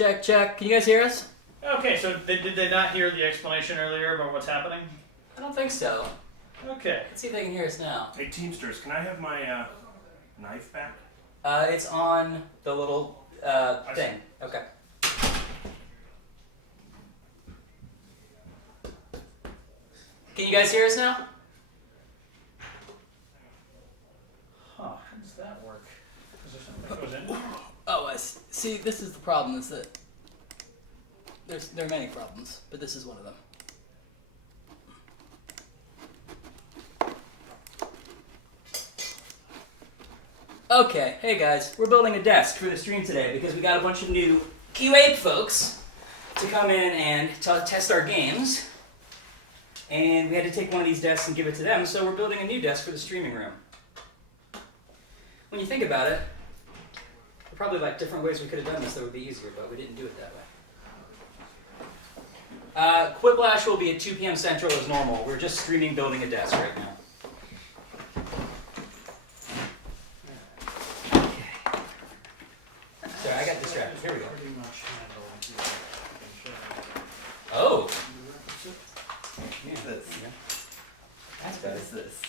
Check, check. Can you guys hear us? Okay, so did they not hear the explanation earlier about what's happening? I don't think so. Okay. Let's see if they can hear us now. Hey Teamsters, can I have my knife back? It's on the little thing. Okay. Can you guys hear us now? Huh, how does that work? Is there something that goes in? Oh, see. This is the problem. Is that there are many problems, but this is one of them. Okay, hey guys, we're building a desk for the stream today because we got a bunch of new QA folks to come in and test our games. And we had to take one of these desks and give it to them, so we're building a new desk for the streaming room. When you think about it, there are probably like different ways we could have done this that would be easier, but we didn't do it that way. Quiplash will be at 2 p.m. Central as normal. We're just streaming building a desk right now. Sorry, I got distracted. Here we go. Pretty much handle. Oh! Yeah. This. That's What better. is this?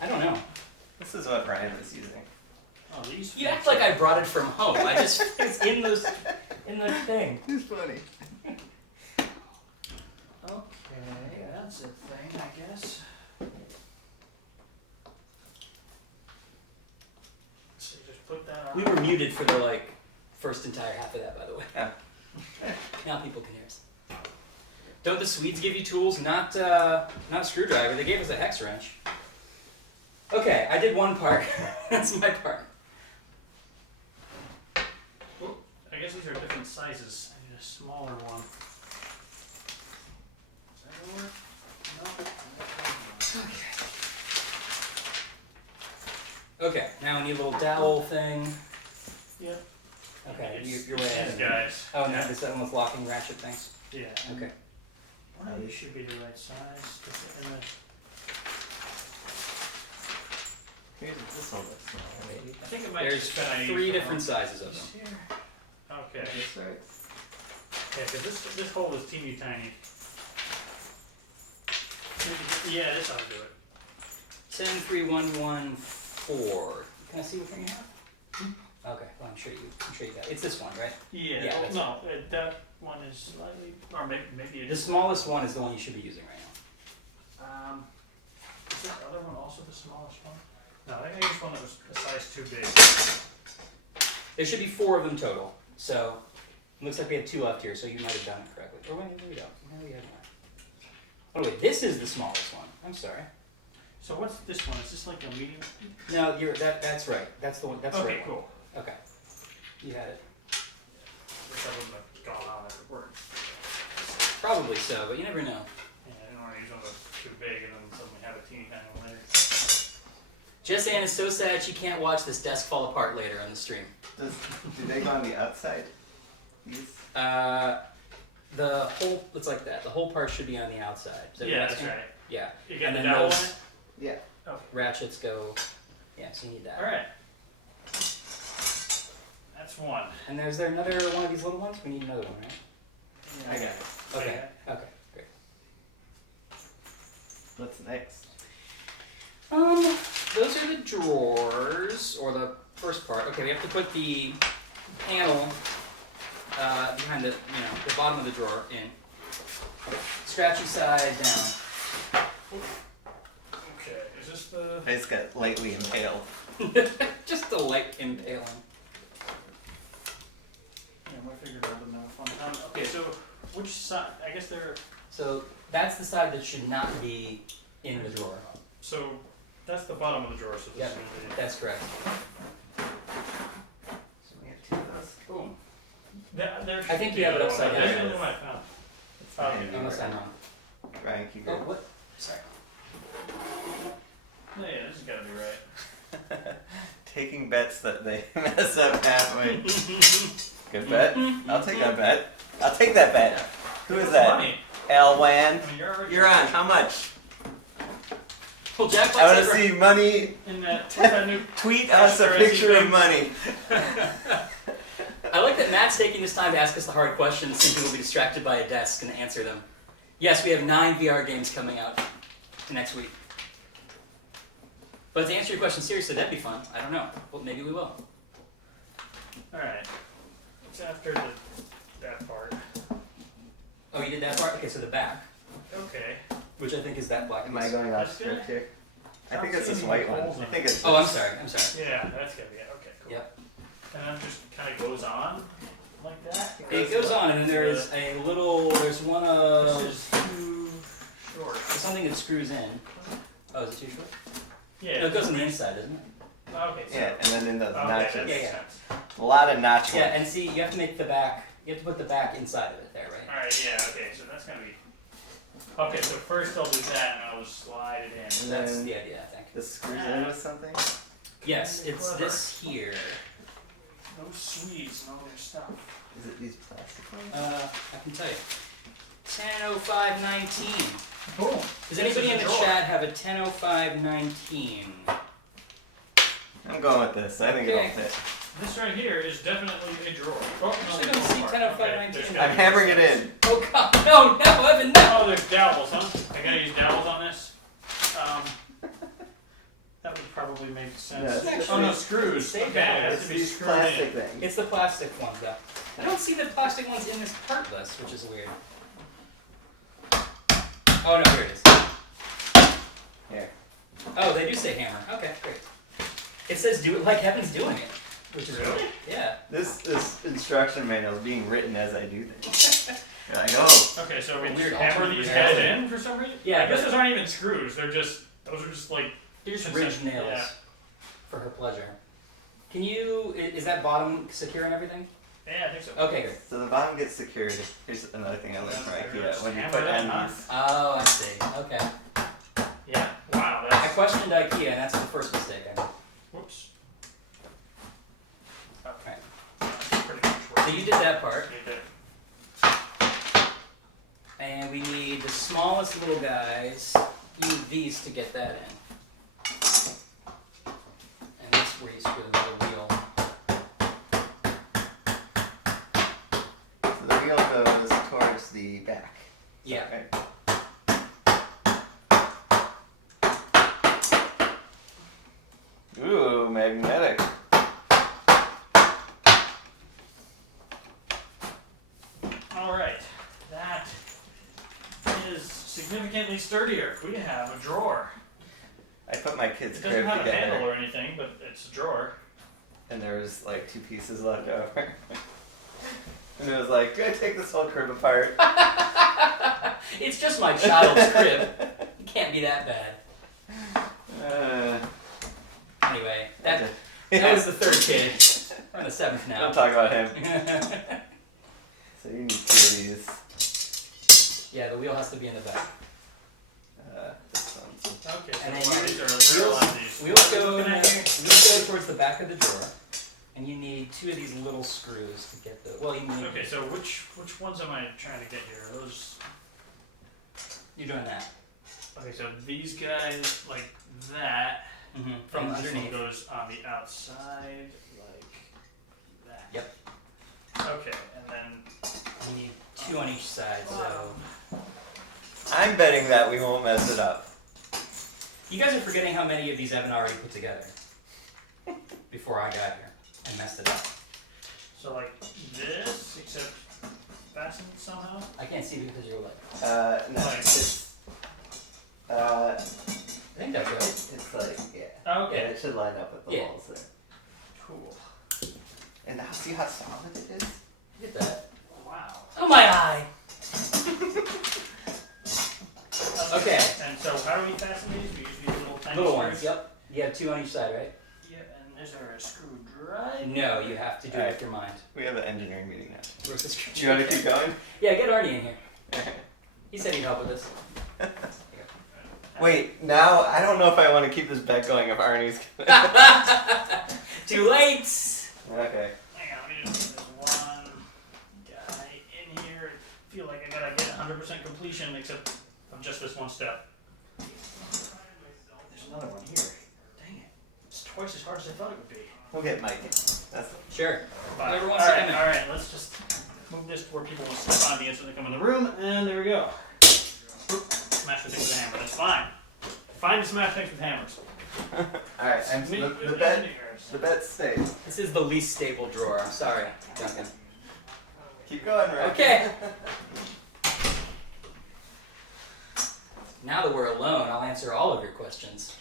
I don't know. This is what Ryan was using. Oh, these. You act like I brought it from home. It's in the thing. It's funny. Okay, that's a thing, I guess. So you just put that on. We were muted for the first entire half of that, by the way. Yeah. Now people can hear us. Don't the Swedes give you tools? Not a screwdriver. They gave us a hex wrench. Okay, I did one part. That's my part. Oh, I guess these are different sizes. I need a smaller one. Does that gonna work? No. Okay, now we need a little dowel thing. Yep. Okay, It's you're way ahead of these me. guys. Oh, now this one with locking ratchet things? Yeah. Okay. One of these should be the right size. And the, Here's this one looks small. Maybe. I think it might There's just fit on 3 each different one. sizes of These them. here. Okay. That's right. Yeah, because this hole is teeny tiny. Yeah, this ought to do it. 10114. Can I see what thing you have? Okay, well, I'm sure you got it. It's this one, right? Yeah. Yeah, Oh, that's no, that one is slightly, or maybe it The is. smallest one is the one you should be using right Is that other one also the smallest one? No, I think I used one that was a size too big. now. There should be 4 of them total. So, it looks like we have 2 left here, so you might have done it correctly. Or wait, we don't. No, we have not. Oh wait, this is the smallest one. I'm sorry. So what's this one? Is this like a medium? No, that's right. That's the one. That's the Okay, right one. cool. Okay. You had it. Wish I wouldn't have gone on if it worked. Probably so, but you never know. Yeah, I didn't want to use one that's too big and then suddenly have a teeny tiny one later. Jess Ann is so sad she can't watch this desk fall apart later on the stream. Do they go on the outside? These? The whole, it's like that. The whole part should be on the outside. Is that what Yeah, you're that's asking? right. Yeah. You got And the then dowel on those- it? Yeah. Ratchets go, yeah, so you need that. Alright. That's one. And is there another one of these little ones? We need another one, right? I got it. Okay, okay, great. What's next? Those are the drawers, or the first part. Okay, we have to put the panel behind the bottom of the drawer in. Scratchy side down. Okay, is this the... I just got lightly impaled. Just a light impaling. Yeah, I figured out another fun. Okay, so which side? I guess they're... So that's the side that should not be in the drawer. So that's the bottom of the drawer, so this Yep. is going to be... That's correct. So we have 2 of those. Boom. There I think you have it upside down. That's the only one I found. It's fine. Unless I'm wrong. Ryan, keep Oh, your... what? Sorry. Oh, yeah, this has got to be right. Taking bets that they mess up halfway. Good bet. I'll take that bet. I'll take that bet. Who is That's that? Money. Alwan. I mean, you're already You're on. How much? Well, jackpot's I want to over. see money. in that new. Tweet us a Sure, picture I see of money. I like that Matt's taking this time to ask us the hard questions, thinking we'll be distracted by a desk and answer them. Yes, we have 9 VR games coming out next week. But to answer your question seriously, that'd be fun. I don't know. Well, maybe we will. Alright. It's after that part. Oh, you did that part? Okay, so the back, Okay. which I think is that black Am I piece. going off That's script good. here? I think Don't it's see this any white one. holes in I think it. it's. Oh, I'm sorry. I'm sorry. Yeah, that's gonna be it. Okay, cool. Yep. And then it just kind of goes on like that. It goes on, and then there is a little. There's one This is too short. there's something that screws in. Oh, is it too short? Yeah. No, it goes on the inside, doesn't it? Okay. So, Yeah, and then in those okay, notches. that makes Yeah, sense. A lot of notch Yeah, work. and see, you have to make the back. You have to put the back inside of it there, right? All right. Yeah. Okay. So that's gonna be. Okay. So first I'll do that, and I'll just slide it in. And That's then the idea, I think. this screws in with something. Yes, it's Clever. this here. Those Swedes and all their stuff. Is it these plastic ones? I can tell you. 10:05:19. Cool. Does anybody in the drawer. chat have a 10:05:19? I'm going with this. I think Okay. it'll fit. This right here is definitely a drawer. Oh, no, Actually, there's don't see more. 10:05:19. There's I'm gotta be hammering more it steps. in. Oh God! No, no, Evan, no! Oh, there's dowels, huh? I gotta use dowels on this. That would probably make sense. Yeah, it's Oh no, actually- screws. Say Okay, that. it has It's to be these screwed plastic in. things. It's the plastic ones, though. I don't see the plastic ones in this part list, which is weird. Oh no, here it is. Here. Oh, they do say hammer. Okay, great. It says do it like Heaven's doing it, which is Really? Yeah. This instruction manual is being written as I do things. You're like, oh, Okay, so we A just weird hammer alternate these reality. guys in for some reason? Yeah, I guess but- those aren't even screws. Those are just like. They're just It's ridge like- nails yeah. for her pleasure. Can you? Is that bottom secure and everything? Yeah, I think so. Okay, good. so the bottom gets secured. Here's another thing I learned from IKEA. When you Hammer put that on. ends, Oh, I see. Okay. Yeah. Wow. I That's. questioned IKEA, and that's the first mistake I made. Whoops. Right. That's pretty much So what you did that part, you did. and we need the smallest little guys. Use these to get that in. And that's where you screw the wheel. so the wheel goes towards the back. Yeah. Right. Ooh, magnetic. All right. That is significantly sturdier. We have a drawer. I put my kid's It doesn't crib have a handle together, or anything, but it's a drawer. and there was like 2 pieces left over. And it was like, go take this whole crib apart. It's just my child's crib. It can't be that bad. Anyway, that was the third kid. We're on the 7th now. Don't talk about him. So you need 2 of these. Yeah, the wheel has to be in the back. This one's Okay, so And then wow, you- these are a lot of these. Wheels go, Looking at here. wheels go towards the back of the drawer, and you need 2 of these little screws to get the. Well, you need. Okay, so which ones am I trying to get here? Are those. You're doing that. Okay, so these guys like that. Mm-hmm. From and this underneath. one goes on the outside like that. Yep. Okay, and then. You need 2 on each side, so. I'm betting that we won't mess it up. You guys are forgetting how many of these Evan already put together before I got here and messed it up. So like this, except fastened somehow. I can't see because you're like. No, Like- it's I think that's right. it's like yeah. Oh, Yeah, okay. it should line up with the Yeah. walls there. Cool. And now see how solid it is? Get that. Wow. Oh my eye! Okay. And so how do we fasten these? We use these little tiny Little screws? ones, yep. You have 2 on each side, right? Yeah, and is there a screwdriver? No, you have to do it with your mind. We have an engineering meeting now. Where's the Do you want to keep going? Yeah, get Arnie in here. He said he'd help with this. Wait, now I don't know if I want to keep this bet going if Arnie's gonna. Too late! Okay. Hang on, let me just get this one guy in here. I feel like I gotta get 100% completion except of just this one step. There's another one here. Dang it. It's twice as hard as I thought it would be. We'll get Mike in. That's Sure. Fine. Whoever wants to come in. All right, let's just move this to where people will step on the instant they come in the room, and there we go. Oop, smash the thing with a hammer. That's fine. Fine to smash things with hammers. Alright, Meet with the bet engineers. the bet stays. This is the least stable drawer. I'm sorry, Duncan. Keep going, Rick. Okay. Now that we're alone, I'll answer all of your questions.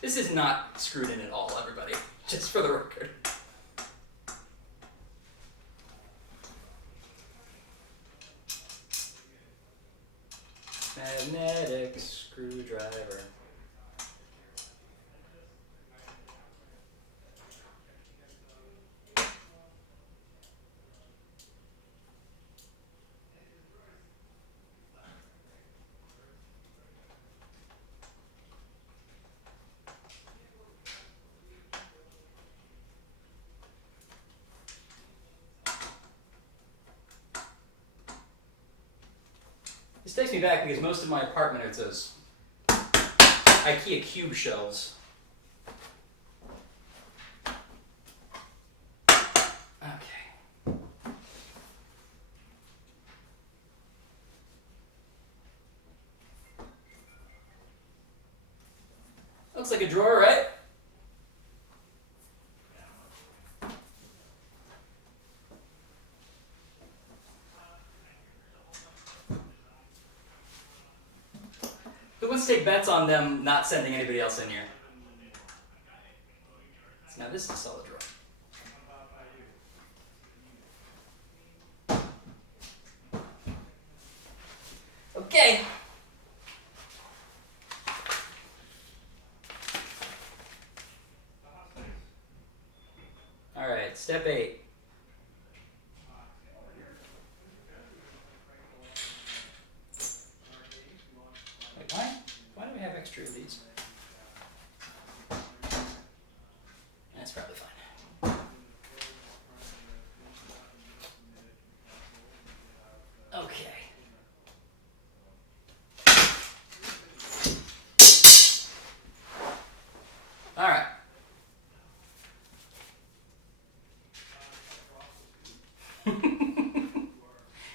This is not screwed in at all, everybody. Just for the record. Magnetic screwdriver. This takes me back because most of my apartment are those IKEA cube shelves. Okay. Looks like a drawer, right? Who wants to take bets on them not sending anybody else in here? So now this is a solid drawer. Okay. All right, step 8. Wait, why do we have extra of these? That's probably fine. Okay. All right.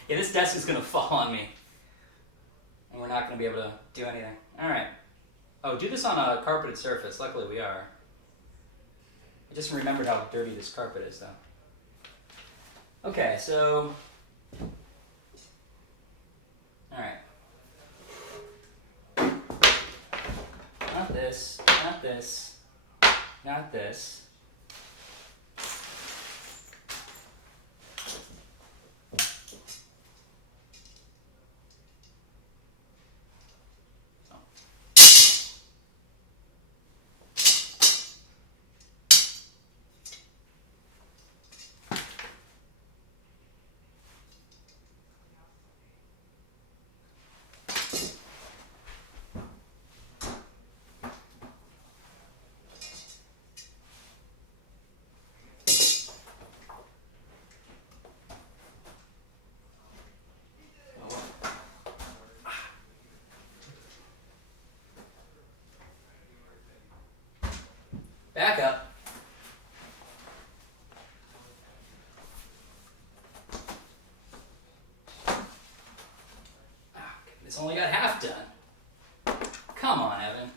Yeah, this desk is gonna fall on me. And we're not going to be able to do anything. Alright. Oh, do this on a carpeted surface. Luckily we are. I just remembered how dirty this carpet is, though. Okay, so... Alright. Not this. Not this. Not this. Back up. It's only got half done. Come on, Evan.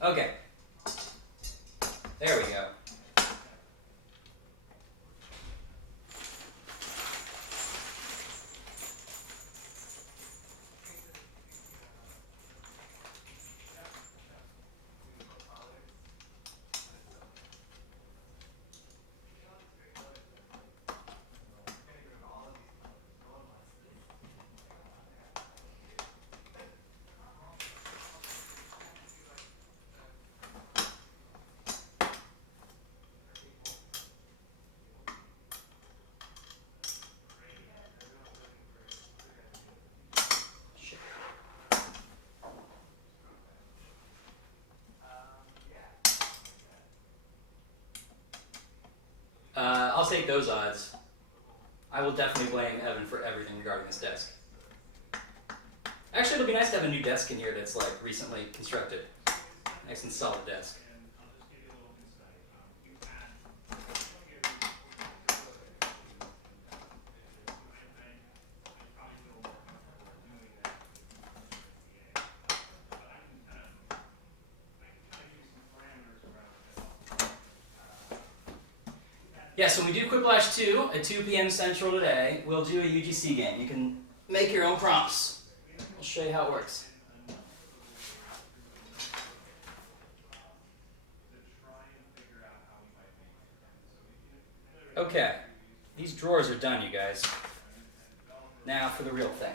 Okay. There we go. I'll take those odds. I will definitely blame Evan for everything regarding this desk. Actually, it'll be nice to have a new desk in here that's like recently constructed. Nice and solid desk. Yeah, so when we do Quiplash 2 at 2 p.m. Central today, we'll do a UGC game. You can make your own prompts. We'll show you how it works. Okay, these drawers are done, you guys. Now for the real thing.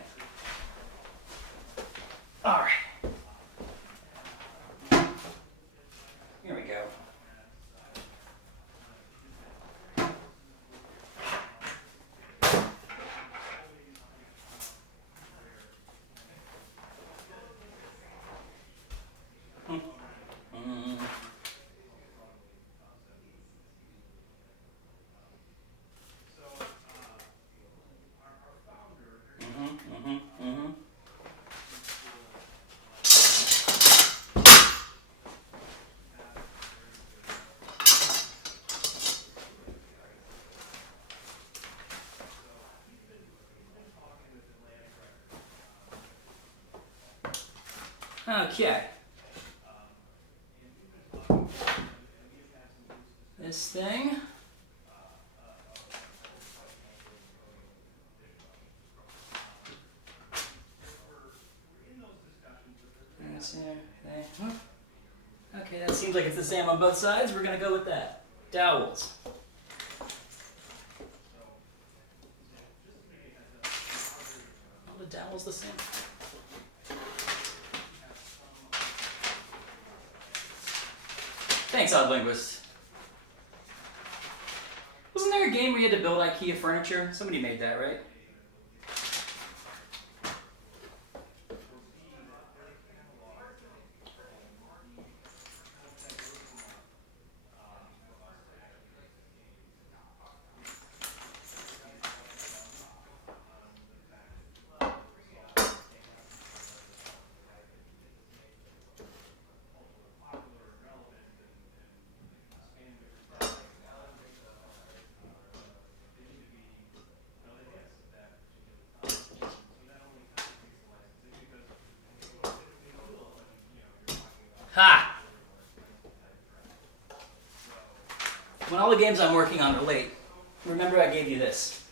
All right. Here we go. Okay. This thing. Okay, that seems like it's the same on both sides. We're gonna go with that. Dowels. All the dowels the same. Thanks, Odd Linguist. Wasn't there a game where you had to build IKEA furniture? Somebody made that, right? Ha! When all the games I'm working on are late, remember I gave you this.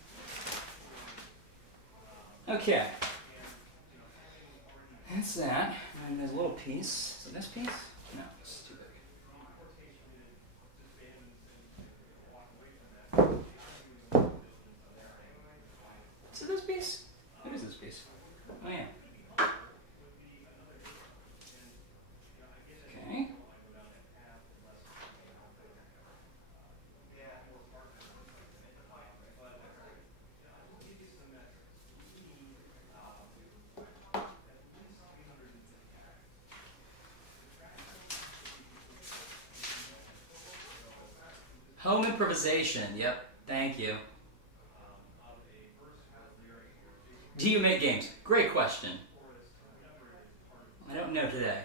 Okay. That's that. And there's a little piece. Is it this piece? No, it's too big. Is it this piece? What is this piece? Oh yeah. Okay. Home improvisation. Yep. Thank you. Do you make games? Great question. I don't know today.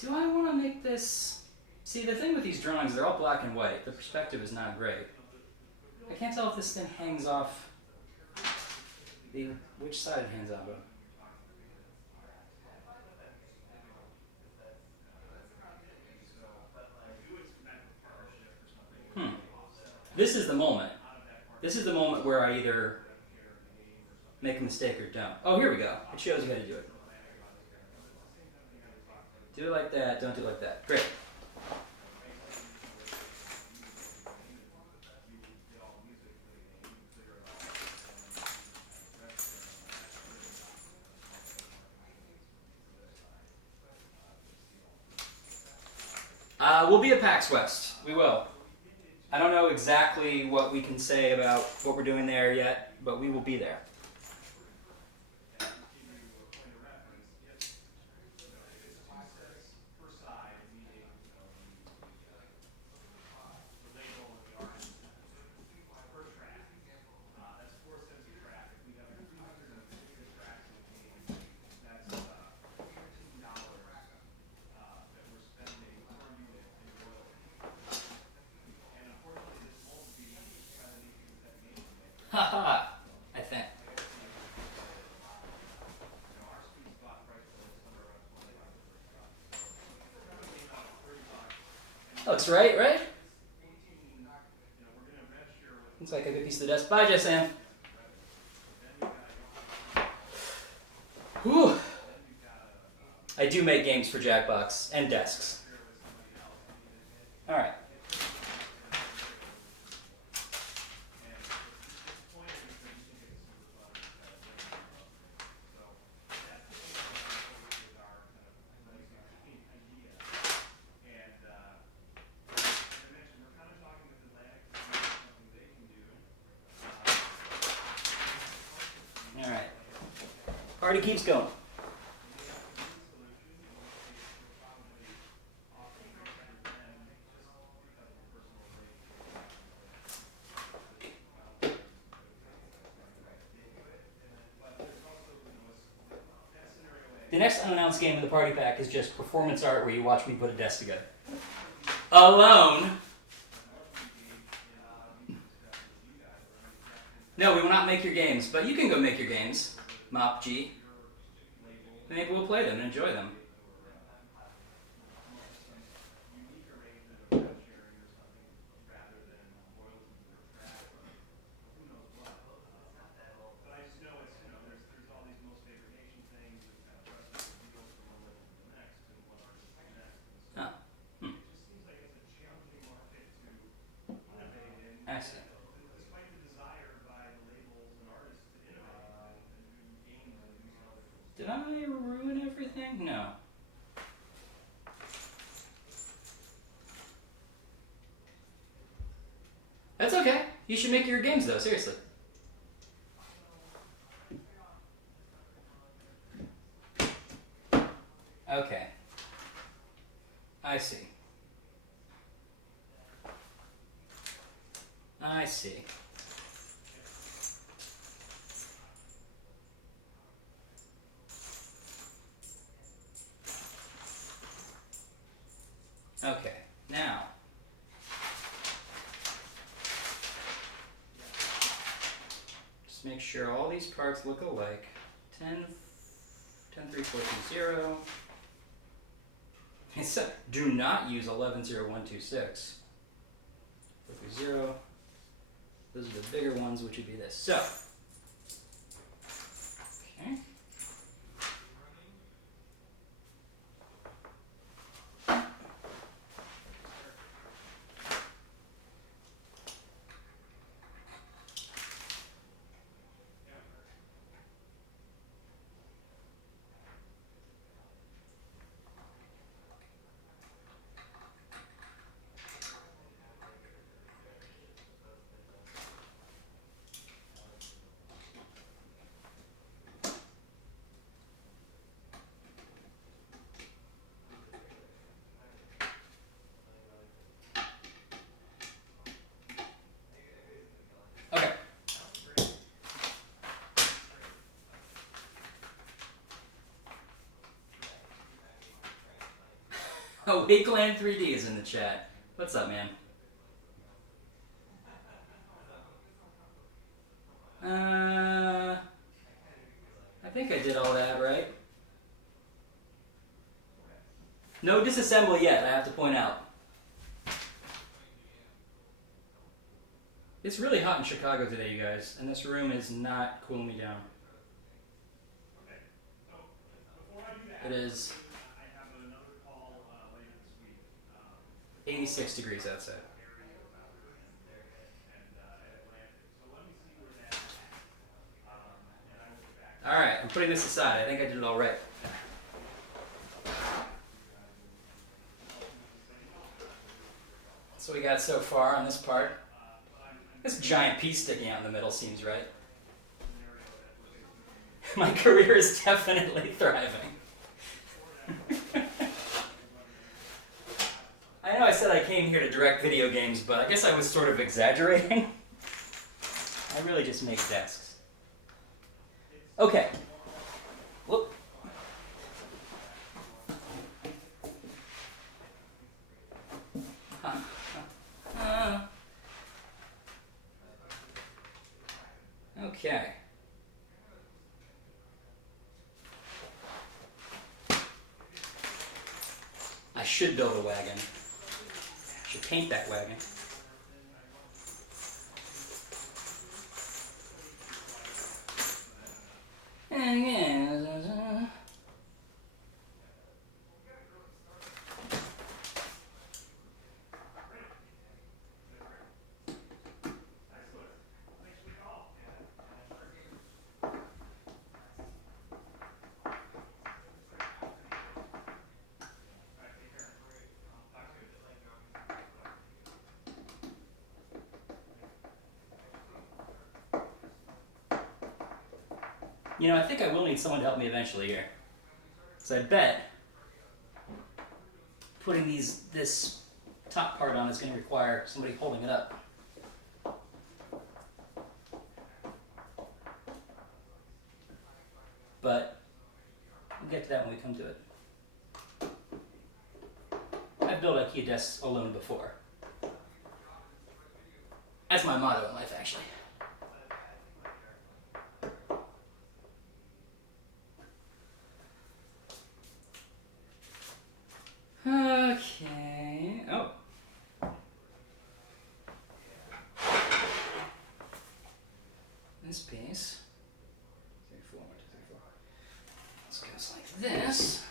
Do I want to make this? See, the thing with these drawings, they're all black and white. The perspective is not great. I can't tell if this thing hangs off which side it hangs off of. This is the moment. This is the moment where I either make a mistake or don't. Oh, here we go. It shows you how to do it. Do it like that, don't do it like that. Great. We'll be at PAX West. We will. I don't know exactly what we can say about what we're doing there yet, but we will be there. looks right, right? Looks like a good piece of the desk. Bye, Jess Ann. Whew. I do make games for Jackbox and desks. Alright. Alright. Party keeps going. The next unannounced game of the party pack is just performance art where you watch me put a desk together. Alone. No, we will not make your games, but you can go make your games, Mop G. Maybe we'll play them and enjoy them. Oh. I see. Did I ruin everything? No. That's okay. You should make your games though, seriously. Okay. I see. I see. Okay, now. Just make sure all these parts look alike. 10, 3, 4, 2, 0. It said, do not use 11, 0, 1, 2, 6. 4, 3, 0. Those are the bigger ones, which would be this. So. Okay. Okay. Oh, Wakeland 3D is in the chat. What's up, man? I think I did all that, right? No disassemble yet, I have to point out. It's really hot in Chicago today, you guys, and this room is not cooling me down. It is 86 degrees outside. Alright, I'm putting this aside. I think I did it all right. That's what we got so far on this part. This giant piece sticking out in the middle seems right. My career is definitely thriving. I know I said I came here to direct video games, but I guess I was sort of exaggerating. I really just make desks. Okay. Whoop. Okay. I should build a wagon. Should paint that wagon. And again. You know, I think I will need someone to help me eventually here. So I bet putting this top part on is going to require somebody holding it up. But we'll get to that when we come to it. I've built IKEA desks alone before. That's my motto in life, actually. Okay. Oh. This piece. 3, 4, 1, 2, 3, 4. This goes like this.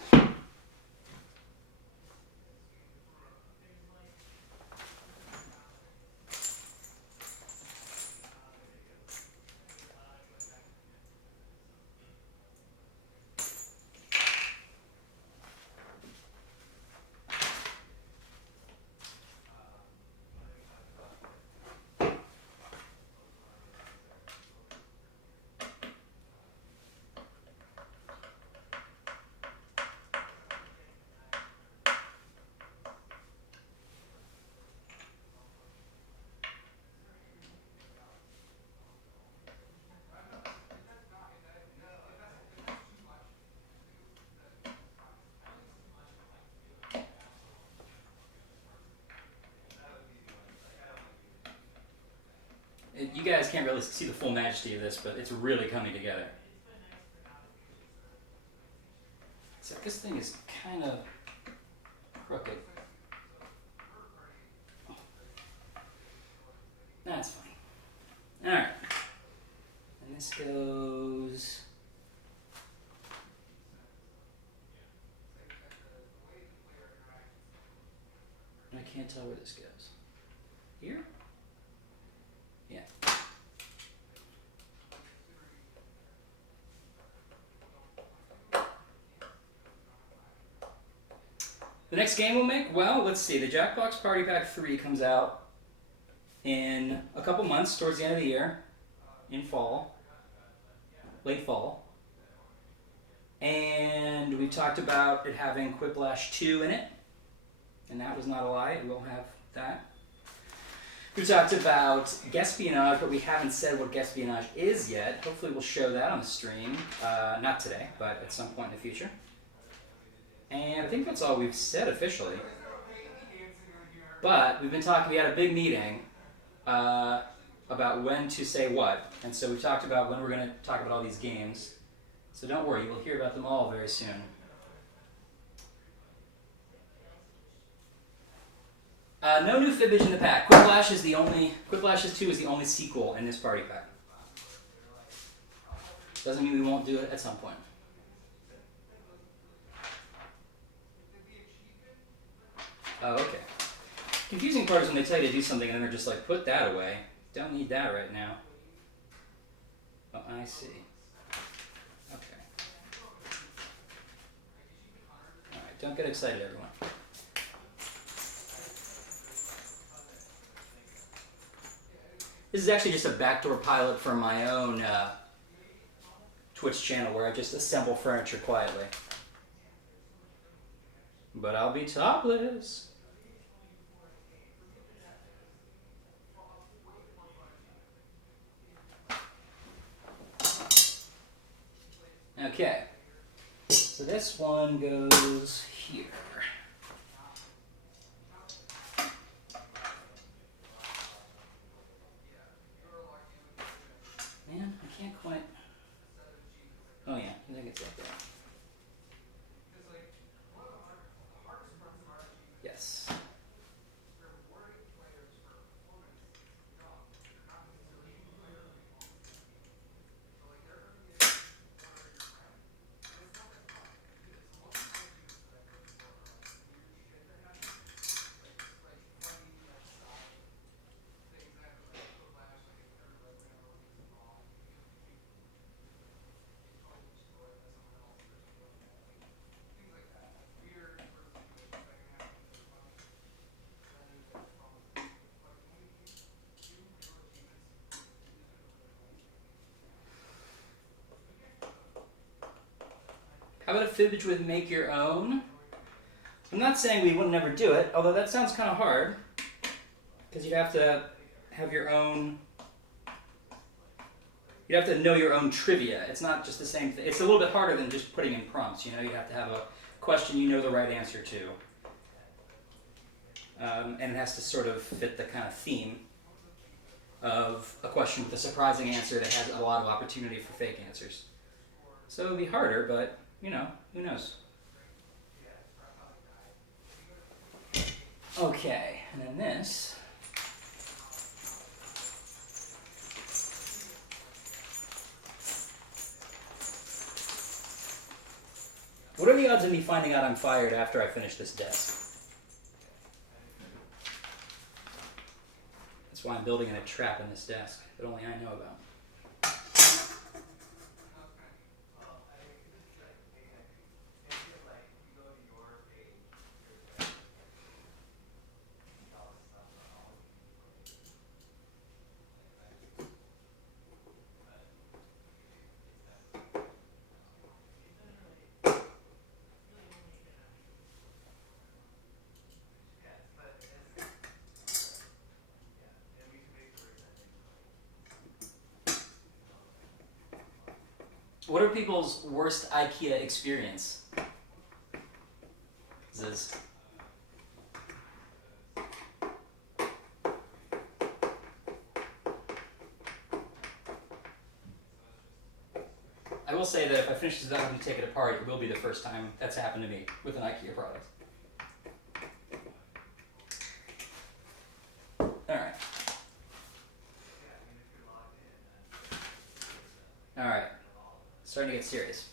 You guys can't really see the full majesty of this, but it's really coming together. So this thing is kind of crooked. That's fine. Alright. And this goes... I can't tell where this goes. Here? Yeah. The next game we'll make, well, let's see. The Jackbox Party Pack 3 comes out in a couple months, towards the end of the year, in fall, late fall. And we talked about it having Quiplash 2 in it, and that was not a lie. It will have that. We talked about Guespionage, but we haven't said what Guespionage is yet. Hopefully we'll show that on the stream. Not today, but at some point in the future. And I think that's all we've said officially. But we've been talking, we had a big meeting about when to say what. And so we talked about when we're going to talk about all these games. So don't worry, you'll hear about them all very soon. No new fibbage in the pack. Quiplash 2 is the only sequel in this party pack. Doesn't mean we won't do it at some point. Oh, okay. Confusing part is when they tell you to do something and then they're just like, put that away. Don't need that right now. Oh, I see. Okay. Alright, don't get excited, everyone. This is actually just a backdoor pilot from my own Twitch channel where I just assemble furniture quietly. But I'll be topless. Okay. So this one goes here. Man, I can't quite... Oh yeah, I think it's up there. Yes. How about a fibbage with make your own? I'm not saying we would never do it, although that sounds kind of hard. Because you'd have to have your own... You'd have to know your own trivia. It's not just the same thing. It's a little bit harder than just putting in prompts. You know, you have to have a question you know the right answer to. And it has to sort of fit the kind of theme of a question with a surprising answer that has a lot of opportunity for fake answers. So it would be harder, but, you know, who knows? Okay, and then this. What are the odds of me finding out I'm fired after I finish this desk? That's why I'm building in a trap in this desk that only I know about. What are people's worst IKEA experience? Ziz. I will say that if I finish this out and take it apart, it will be the first time that's happened to me with an IKEA product. Alright. Alright. Starting to get serious.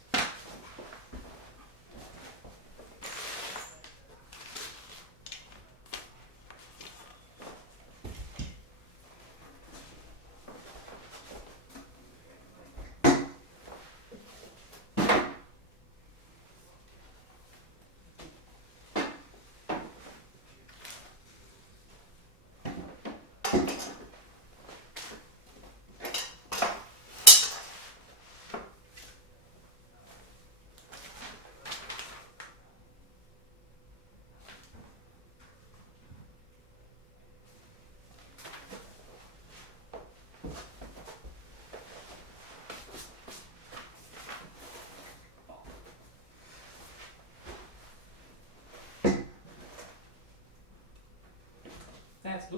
That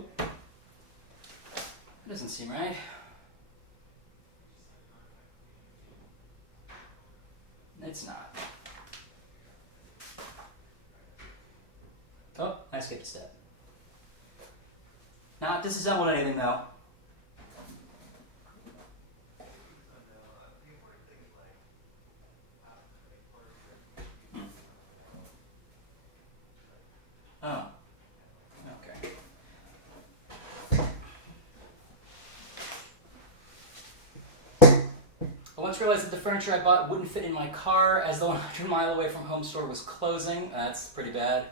doesn't seem right. It's not. Oh, I skipped a step. Not disassembled anything though. Oh. Okay. I once realized that the furniture I bought wouldn't fit in my car as the 100-mile away from home store was closing. That's pretty bad.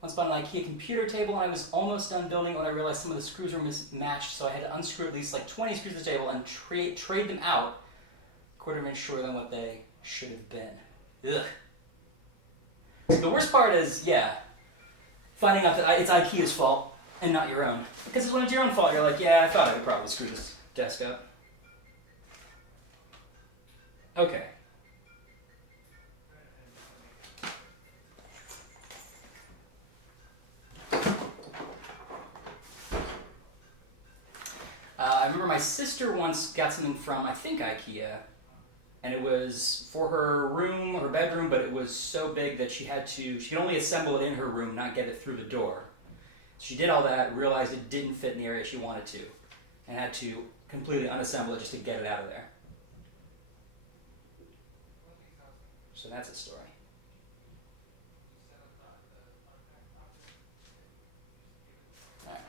Once bought an IKEA computer table and I was almost done building it when I realized some of the screws were mismatched, so I had to unscrew at least like 20 screws of the table and trade them out a quarter of an inch shorter than what they should have been. Ugh. The worst part is, yeah, finding out that it's IKEA's fault and not your own. Because when it's your own fault, you're like, yeah, I thought I could probably screw this desk up. Okay. I remember my sister once got something from, I think, IKEA, and it was for her room, her bedroom, but it was so big that she could only assemble it in her room, not get it through the door. So she did all that, realized it didn't fit in the area she wanted to, and had to completely unassemble it just to get it out of there. So that's a story. All right.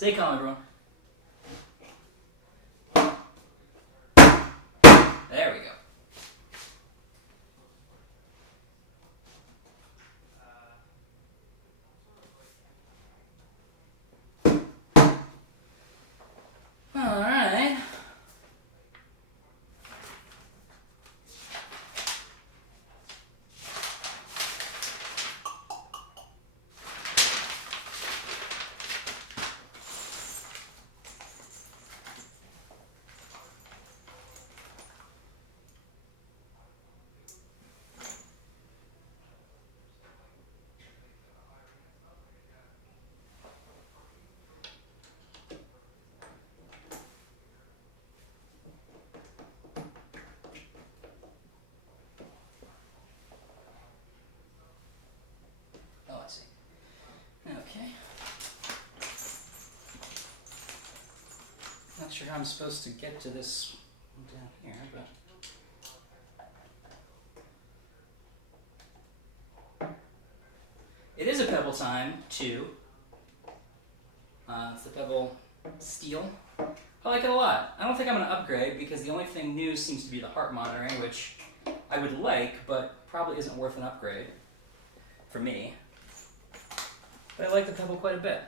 Stay calm, everyone. There we go. All right. Oh, I see. Okay. Not sure how I'm supposed to get to this down here, but. It is a Pebble time, too. It's the Pebble Steel. I like it a lot. I don't think I'm going to upgrade because the only thing new seems to be the heart monitoring, which I would like, but probably isn't worth an upgrade for me. But I like the Pebble quite a bit.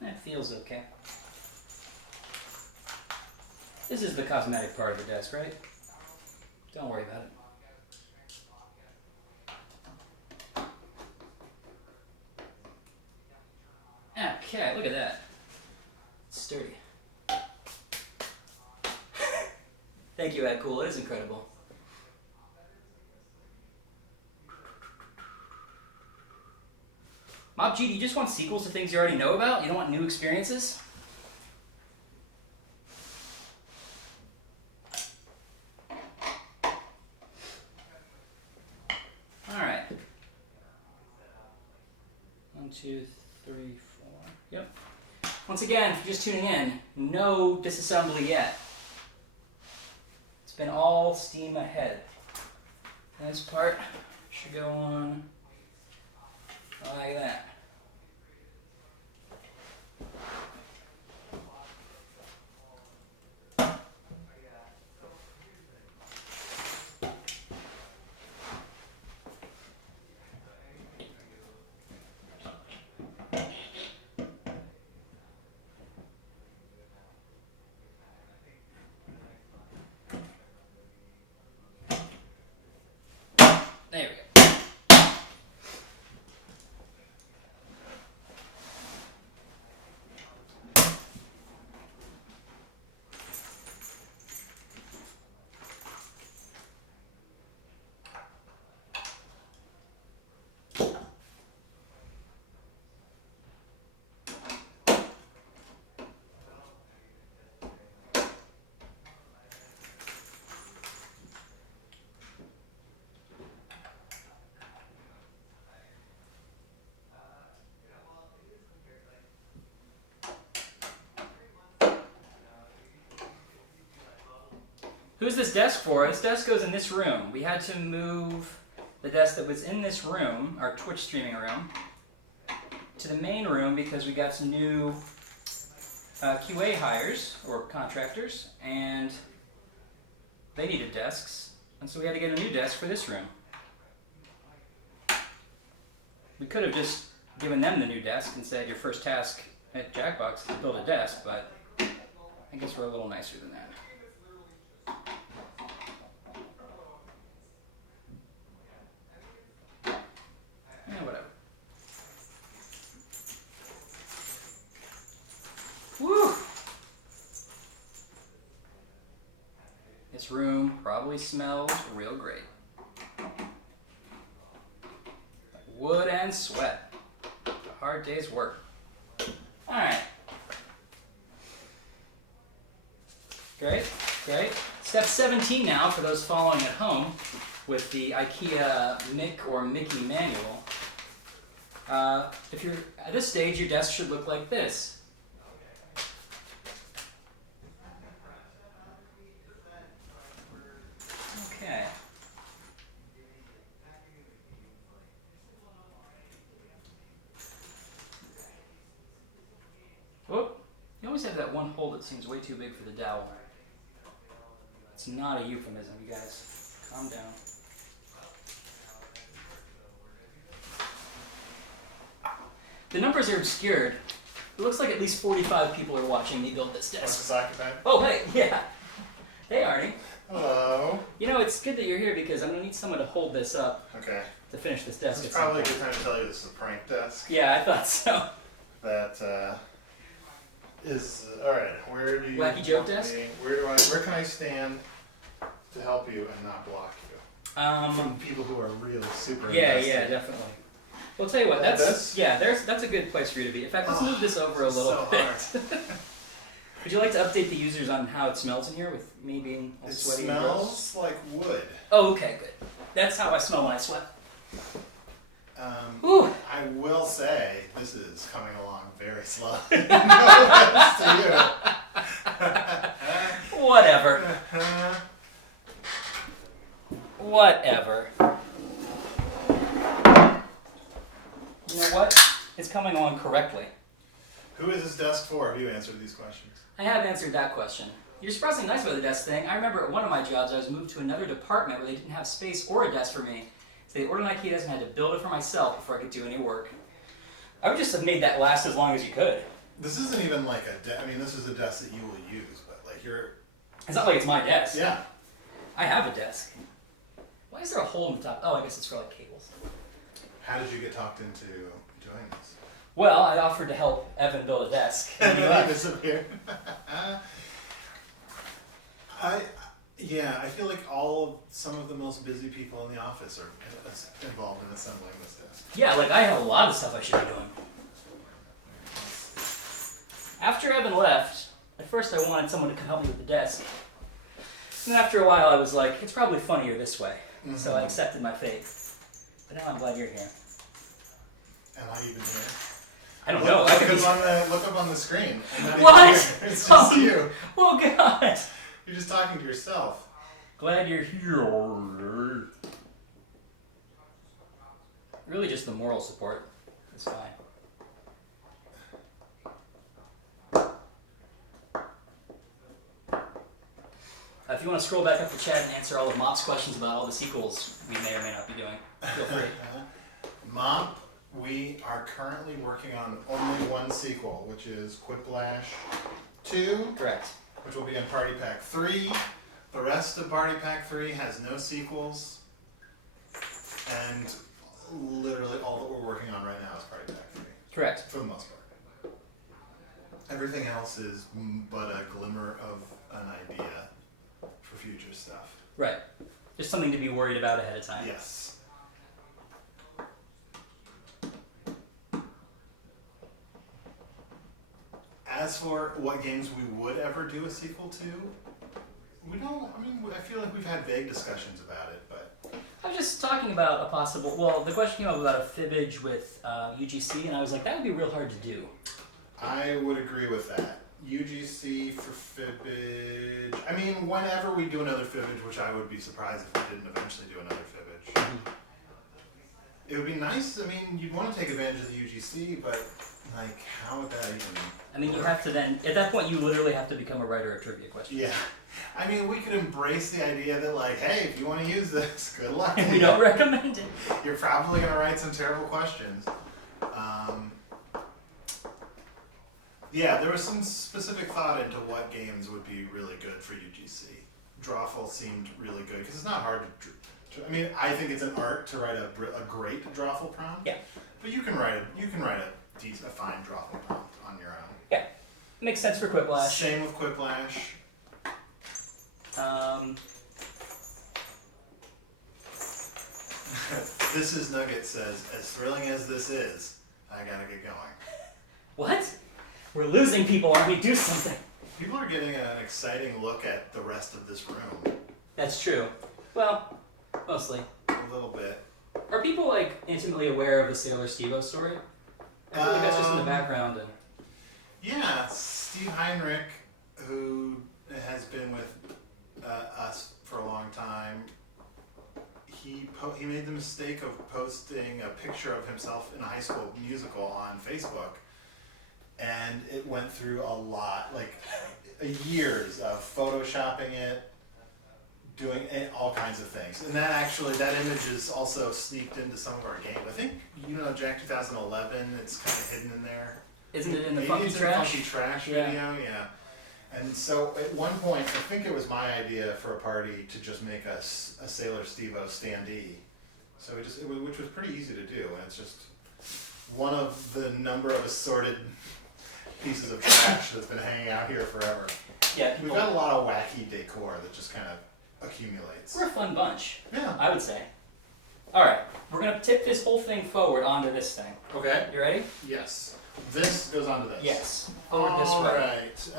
That feels okay. This is the cosmetic part of the desk, right? Don't worry about it. Okay, look at that. It's sturdy. Thank you, Ed Cool. It is incredible. Mob G, do you just want sequels to things you already know about? You don't want new experiences? Alright. 1, 2, 3, 4. Yep. Once again, if you're just tuning in, no disassembly yet. It's been all steam ahead. This part should go on like that. There we go. Who's this desk for? This desk goes in this room. We had to move the desk that was in this room, our Twitch streaming room, to the main room because we got some new QA hires, or contractors, and they needed desks, and so we had to get a new desk for this room. We could have just given them the new desk and said your first task at Jackbox is to build a desk, but I guess we're a little nicer than that. Yeah, whatever. Woo! This room probably smells real great. Like wood and sweat. A hard day's work. Alright. Great, great. Step 17 now for those following at home with the IKEA Mick or Mickey manual. If you're at this stage, your desk should look like this. Okay. Oh, you always have that one hole that seems way too big for the dowel. It's not a euphemism, you guys. Calm down. The numbers are obscured. It looks like at least 45 people are watching me build this What's desk. this occupant? Oh, hey, yeah. Hey, Arnie. Hello. You know, it's good that you're here because I'm going to need someone to hold this up Okay. to finish this desk. This is at some probably a point. good time to tell you this is a prank desk. Yeah, I thought so. That is alright. Where do you Wacky joke want desk? me- Where can I stand to help you and not block you? From people who are really super Yeah, invested. yeah, definitely. Well, I'll tell you what, Like that's this? that's a good place for you to be. In fact, let's Oh, move this over a little so bit. hard. Would you like to update the users on how it smells in here with me being all It sweaty and gross? smells like wood. Oh, okay, good. That's how I smell when I sweat. Um, Ooh. I will say this is coming along very slowly. No offense to Whatever. you. Whatever. You know what? It's coming along correctly. Who is this desk for? Have you answered these questions? I have answered that question. You're surprisingly nice about the desk thing. I remember at one of my jobs, I was moved to another department where they didn't have space or a desk for me. So they ordered an IKEA desk and I had to build it for myself before I could do any work. I would just have made that last as long as you could. This isn't even like I mean, this is a desk that you will use, but like you're. It's not like it's my desk. Yeah. I have a desk. Why is there a hole in the top? Oh, I guess it's for like cables. How did you get talked into doing this? Well, I offered to help Evan build a desk. And he And then left. you disappear. I feel like some of the most busy people in the office are involved in assembling this desk. Yeah, like I have a lot of stuff I should be doing. After Evan left, at first I wanted someone to come help me with the desk. And then after a while I was like, it's probably funnier this way. So I accepted my fate. But now I'm glad you're here. Am I even here? I don't know. I could be... Look up on the screen. I'm not even What? here. It's just you. Oh God! You're just talking to yourself. Glad you're here. Really just the moral support. It's fine. If you want to scroll back up the chat and answer all of Mop's questions about all the sequels we may or may not be doing, feel free. Mop, we are currently working on only one sequel, which is Quiplash 2, Correct. which will be in Party Pack 3. The rest of Party Pack 3 has no sequels. And literally all that we're working on right now is Party Pack 3, Correct. for the most part. Everything else is but a glimmer of an idea for future stuff. Right. Just something to be worried about ahead of time. Yes. As for what games we would ever do a sequel to, we don't. I mean, I feel like we've had vague discussions about it, but I was just talking about a possible. Well, the question came up about a fibbage with UGC, and I was like, that would be real hard to do. I would agree with that. UGC for Fibbage. I mean, whenever we do another Fibbage, which I would be surprised if we didn't eventually do another Fibbage. It would be nice. I mean, you'd want to take advantage of the UGC, but like, how would that even? I mean, you work? have to then. At that point, you literally have to become a writer of trivia questions. Yeah. I mean, we could embrace the idea that, like, hey, if you want to use this, good luck. And we don't recommend it. You're probably going to write some terrible questions. Yeah, there was some specific thought into what games would be really good for UGC. Drawful seemed really good because it's not hard to. I mean, I think it's an art to write a great Drawful prompt. Yeah. But you can write a fine Drawful prompt on your own. Yeah. Makes sense for Quiplash. Same with Quiplash. This is Nugget says, as thrilling as this is, I gotta get going. What? We're losing people, aren't we? Do something. People are getting an exciting look at the rest of this room. That's true. Well, mostly. A little bit. Are people like intimately aware of the Sailor Steve-O story? I feel like that's just in the background. And Yeah, Steve Heinrich, who has been with us for a long time, he made the mistake of posting a picture of himself in a high school musical on Facebook, and it went through a lot, like years of photoshopping it, doing all kinds of things, and that image is also sneaked into some of our games. I think Jack 2011. It's kind of hidden in there. isn't it in the It's Funky in the Trash? Funky Trash Yeah. video, yeah. And so at one point, I think it was my idea for a party to just make a Sailor Steve-O standee. So which was pretty easy to do, and it's just one of the number of assorted pieces of trash that's been hanging out here forever. Yeah, We've got a lot of wacky decor that just kind of accumulates. we're a fun bunch, Yeah. I would say. All right, we're gonna tip this whole thing forward onto this thing. Okay. You ready? Yes. This goes onto this. Yes. Forward this way. Alright.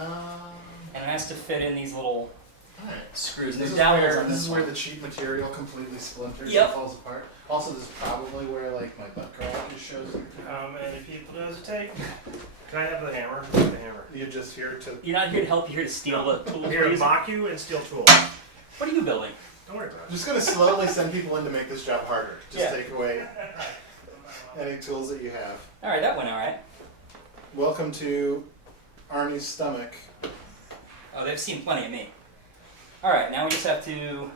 And it has to fit in these little Alright. screws. And This there's is dowels where on this this is one. where the cheap material completely splinters Yep. and falls apart. Also, this is probably where like my butt crack just shows. How many people does it take? Can I have the hammer? The hammer. You're just here to. You're not here to help. You're here to steal the tools. Here we're to using. mock you and steal tools. What are you building? Don't worry about I'm it. just gonna slowly send people in to make this job harder. Just Yeah. take away any tools that you have. All right, that went all right. Welcome to Arnie's stomach. Oh, they've seen plenty of me. All right, now we just have to.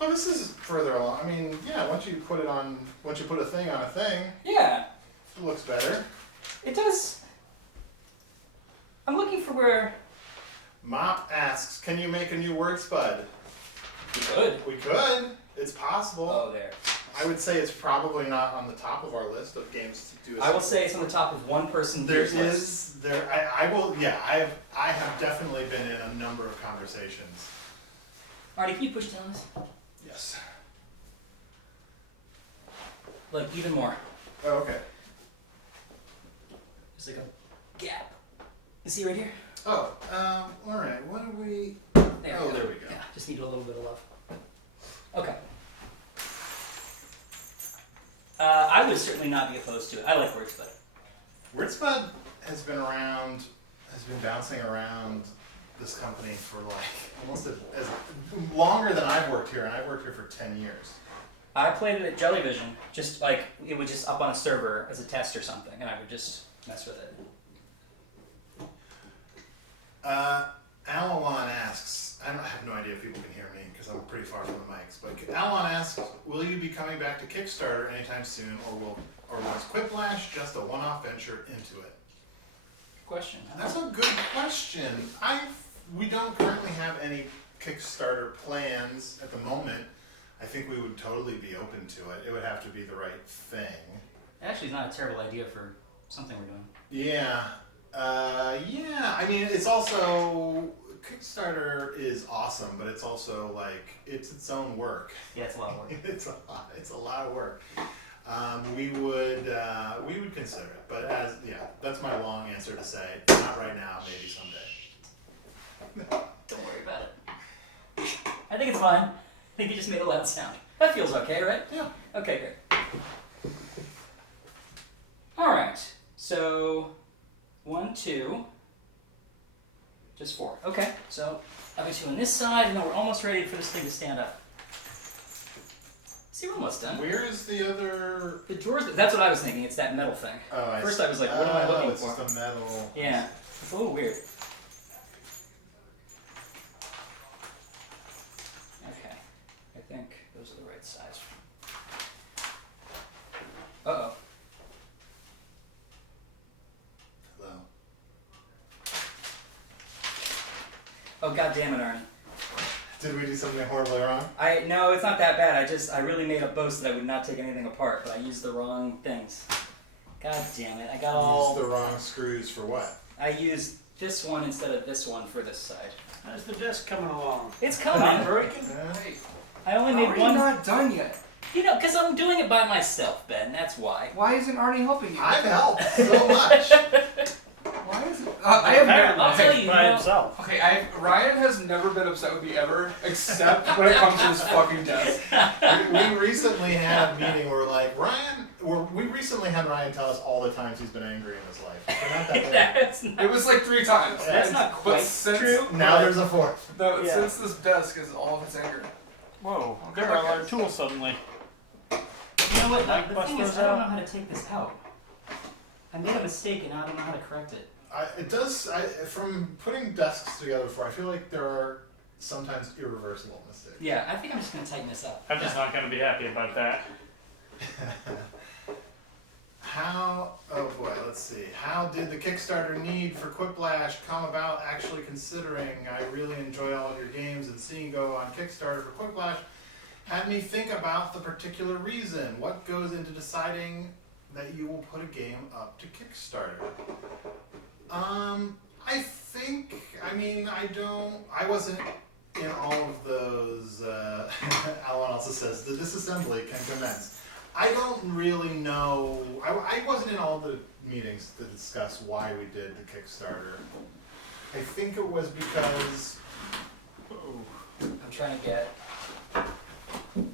Oh, this is further along. I mean, yeah. Once you put a thing on a thing, Yeah, it looks better. it does. I'm looking for where Mop asks, "Can you make a new word spud?" we could. We could. It's possible. Oh, there. I would say it's probably not on the top of our list of games to do. I will say it's on the top of one person. there list. is there. I will. Yeah, I have definitely been in a number of conversations. Artie, can you push down this? Yes. Like even more. Oh, okay. Just like a gap. You see right here? Oh, all right. What do we? There Oh, we go. there we go. Yeah, just need a little bit of love. Okay. I would certainly not be opposed to it. I like words, but WordSpud has been bouncing around this company for like almost as longer than I've worked here, and I've worked here for 10 years. I played it at Jellyvision. Just like it was just up on a server as a test or something, and I would just mess with it. Alan asks, I have no idea if people can hear me because I'm pretty far from the mics, but Alan asks, will you be coming back to Kickstarter anytime soon, or was Quiplash just a one-off venture into it? Good question. That's a good question. We don't currently have any Kickstarter plans at the moment. I think we would totally be open to it. It would have to be the right thing. Actually, it's not a terrible idea for something we're doing. Yeah. Yeah. I mean, it's also Kickstarter is awesome, but it's also like it's its own work. Yeah, it's a lot of work. It's a lot of work. We would consider it, but that's my long answer to say not right now, maybe someday. Don't worry about it. I think it's fine. I think you just made a loud sound. That feels okay, right? Yeah. Okay, great. All right. So, 1, 2, just 4. Okay. So I'll be 2 on this side, and then we're almost ready for this thing to stand up. See, we're almost done. Where is the other? The drawers. That's what I was thinking. It's that metal thing. Oh, First I was like, what am I looking it's for? just a metal. Yeah. It's a little weird. Okay. I think those are the right size. Uh-oh. Hello. Oh, god damn it, Arnie. Did we do something horribly wrong? No, it's not that bad. I really made a boast that I would not take anything apart, but I used the wrong things. God damn it. I got all... Used the wrong screws for what? I used this one instead of this one for this side. How's the disc coming along? It's Not coming. broken? Hey, I only how are made you one... not done yet? You know, because I'm doing it by myself, Ben. That's why. Why isn't Arnie helping you? I've helped so much. Why is it? I have Apparently, I'll tell you, by you know- himself. Okay, Ryan has never been upset with me ever, except when it comes to his fucking desk. We recently had a meeting where we recently had Ryan tell us all the times he's been angry in his life. We're not that big. That's not, It was like 3 times. that's not quite But since, true. Now there's a fourth. No, Yeah. since this desk is all of its anger. Whoa, Okay, there are okay. our tools suddenly. You know what? Like The bust thing is, those I don't know out. how to take this out. I made a mistake and now I don't know how to correct it. From putting desks together before, I feel like there are sometimes irreversible mistakes. Yeah, I think I'm just gonna tighten this up. I'm just not going to be happy about that. Oh boy, let's see. How did the Kickstarter need for Quiplash come about actually considering I really enjoy all of your games and seeing go on Kickstarter for Quiplash had me think about the particular reason. What goes into deciding that you will put a game up to Kickstarter? I wasn't in all of those, Alan also says, the disassembly can commence. I don't really know, I wasn't in all the meetings to discuss why we did the Kickstarter. I think it was because, I'm trying to get. Can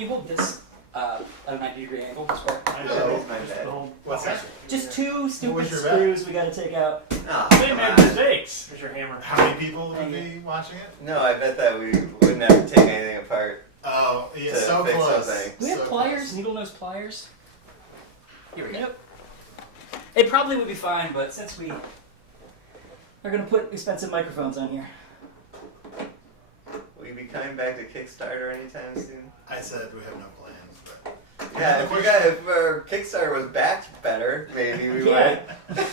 you hold this at a 90-degree angle? This way? I Hello. know. It's my bad. what's that? Just two stupid was your bet? screws we gotta take out. Oh, They come made on. mistakes. Here's your hammer. How many people would be watching it? No, I bet that we wouldn't have to take anything apart. Oh, yeah, To so fix close. something. Do we have So pliers? close. Needle nose pliers? Here we go. It probably would be fine, but since we are gonna put expensive microphones on here. Will you be coming back to Kickstarter anytime soon? I said we have no plans, but. Yeah, if our Kickstarter was backed better, maybe we Yeah. would.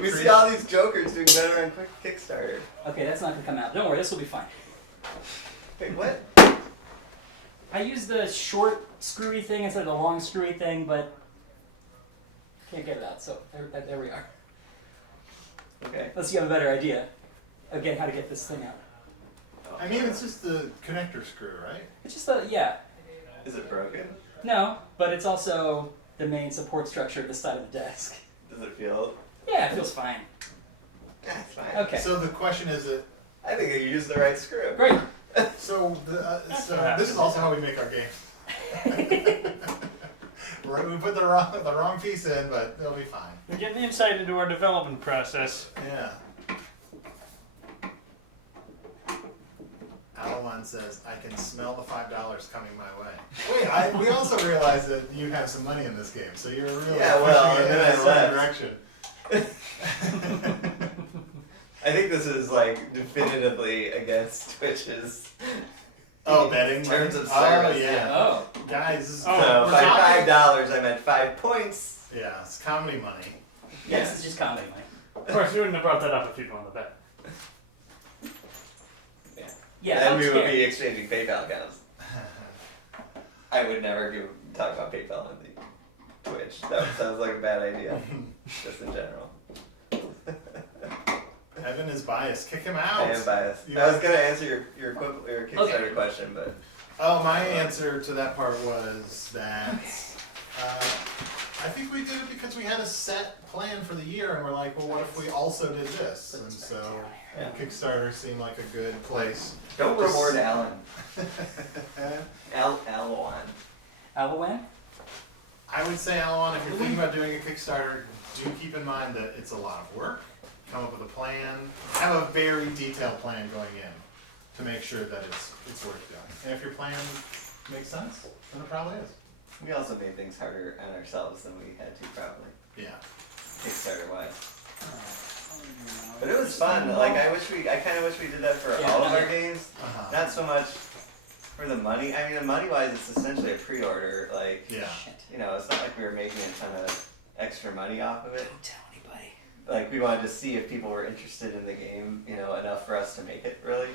We see all these jokers doing better on Kickstarter. Okay, that's not gonna come out. Don't worry, this will be fine. Wait, what? I used the short screwy thing instead of the long screwy thing, but can't get it out. So there we are. Okay. Unless you have a better idea, again, how to get this thing out. I mean, it's just the connector screw, right? It's just a yeah. Is it broken? No, but it's also the main support structure at the side of the desk. Does it feel? Yeah, it feels fine. Yeah, it's fine. Okay. So the question is that, I think you used the right screw. Great. so That's what this is happens. also how we make our game. We put the wrong piece in, but it'll be fine. You're getting insight into our development process. Yeah. Alawan says, I can smell the $5 coming my way. Wait, we also realized that you have some money in this game, so you're really Yeah, well, pushing it and in then a I certain left. direction. I think this is like definitively against Twitch's Betting terms money? of service. Oh, yeah. Oh. Guys, this is Oh, So we're by talking- $5, I meant 5 points. Yeah, it's comedy money. Yes, it's just comedy money. Of course, you wouldn't have brought that up if you'd won the bet. Yeah, Then I'm we would scared. be exchanging PayPal accounts. I would never talk about PayPal on the Twitch. That sounds like a bad idea, just in general. Evan is biased. Kick him out. I am biased. You I was are- gonna answer your Kickstarter question, but Oh, my answer to that part was that I think we did it because we had a set plan for the year, and we're like, well, what if we also did this? And so Yeah. Kickstarter seemed like a good place. don't reward Alan. Alawan. Alawan? I would say, Alan, if you're thinking about doing a Kickstarter, do keep in mind that it's a lot of work. Come up with a plan. Have a very detailed plan going in to make sure that it's worth doing. And if your plan makes sense, then it probably is. We also made things harder on ourselves than we had to probably, Yeah. Kickstarter wise. But it was fun. Like I kind of wish we did that for Yeah, all of no, our yeah. games. Uh-huh. Not so much for the money. I mean, the money wise, it's essentially a pre-order. Like, Yeah. Shit. you know, it's not like we were making a ton of extra money off of it. Don't tell anybody. Like, we wanted to see if people were interested in the game, you know, enough for us to make it really.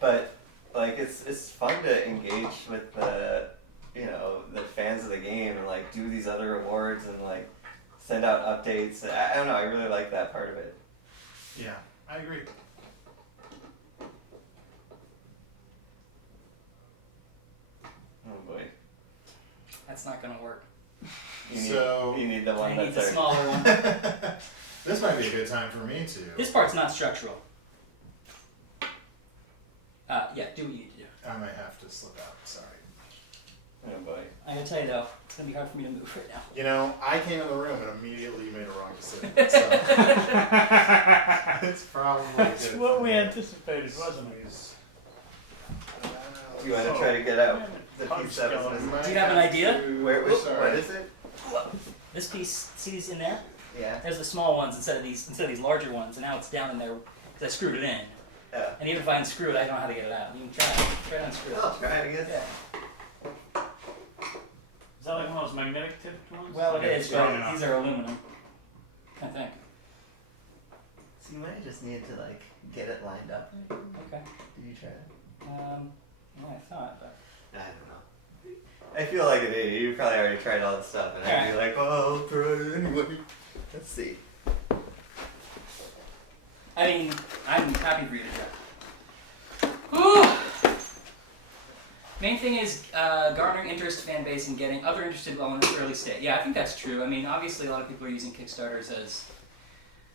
But like, it's fun to engage with the, you know, the fans of the game and like do these other awards and like send out updates. I don't know. I really like that part of it. Yeah, I agree. Oh boy. That's not gonna work. You need, So- you need the one I need the that's our. smaller one. This might be a good time for me to. This part's not structural. Yeah, do what you need to do. I might have to slip out. Sorry. Oh boy. I gotta tell you though, it's gonna be hard for me to move right now. You know, I came in the room and immediately made a wrong decision. So it's probably That's good what for we me. anticipated, wasn't it? You want to try to get out the Punch piece that was skeleton. missing? Do you have an idea? Where? What Sorry. is it? This piece, see these in there? Yeah. There's the small ones instead of these larger ones, and now it's down in there because I screwed it in. Yeah. And even if I unscrew it, I don't know how to get it out. You can try to unscrew it. I'll try, I guess. Yeah. Is that like one of those magnetic tipped ones? Well, it is, Strong but enough. these are aluminum. I think. So you might just need to like get it lined up. Okay. Did you try it? Well, I thought, but. I don't know. I feel like an idiot. You probably already tried all this stuff, and I'd be like, "Oh, I'll try it anyway." Let's see. I mean, I'm happy for you to try. Whew! Main thing is garnering interest, fan base, and getting other interested well in its early state. Yeah, I think that's true. I mean, obviously, a lot of people are using Kickstarters as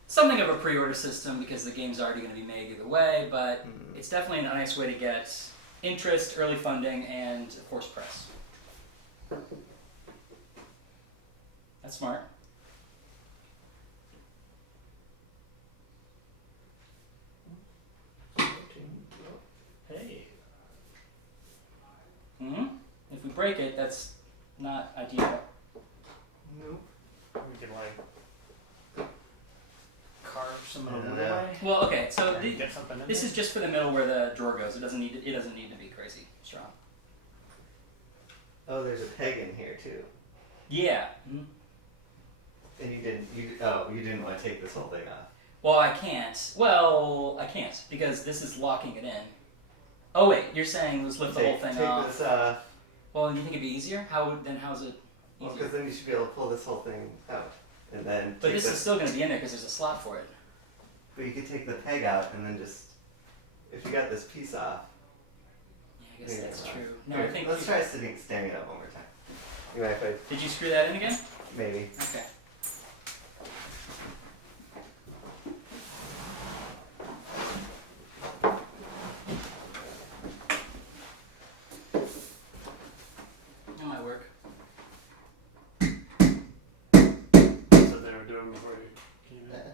something of a pre-order system because the game's already going to be made either way, but it's definitely a nice way to get interest, early funding, and, of course, press. That's smart. Hey. Hmm. If we break it, that's not ideal. Nope. We can like carve some of I the don't wood know. away. Well, okay, so and get something in this there. is just for the middle where the drawer goes. It doesn't need to be crazy strong. Oh, there's a peg in here too. Yeah. Mhm. And you didn't want to take this whole thing off. Well, I can't. Well, I can't because this is locking it in. Oh wait, you're saying let's lift the whole thing take off. this off. Well, you think it'd be easier? How's it Well, easier? because then you should be able to pull this whole thing out, and then. But take this the, is still going to be in there because there's a slot for it. But you could take the peg out and then just. If you got this piece off. Yeah, I guess Yeah, that's right. true. No, Here, I think. let's try standing it up one more time. You mind if I Did you screw that in again? maybe? Okay. That might work. That's what they were doing before you came in.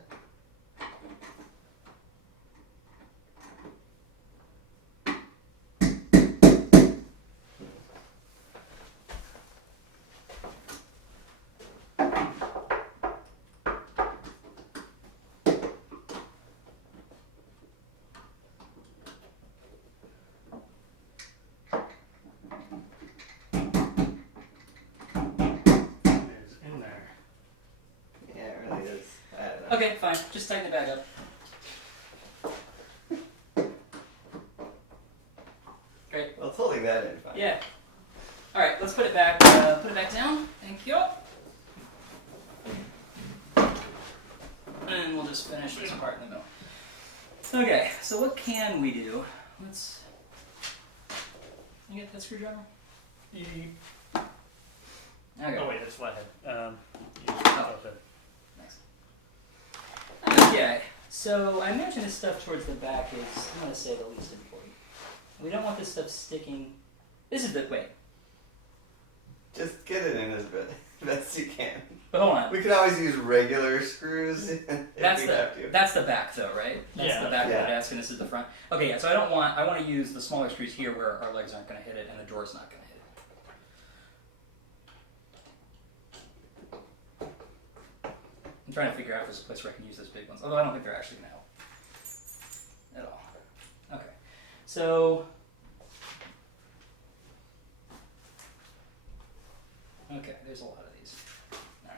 It's in there. Yeah, it really is. I don't know. Okay, fine. Just tighten it back up. Great. Well, it's holding that in fine. Yeah. All right, let's put it back. Put it back down. Thank you. And we'll just finish this part in the middle. Okay, so what can we do? Let's. You get that screwdriver? Okay. Oh wait, that's flathead. Oh. Thanks. Okay, so I imagine this stuff towards the back is, I'm going to say, the least important. We don't want this stuff sticking. This is the, wait, Just get it in as best you can. but hold on. We could always use regular screws if That's we the, have to. that's the back though, right? That's Yeah. the back of Yeah. the desk and this is the front. Okay, yeah, so I want to use the smaller screws here where our legs aren't going to hit it and the drawer's not going to hit it. I'm trying to figure out if there's a place where I can use those big ones, although I don't think they're actually going to help at all. Okay, so okay, there's a lot of these. All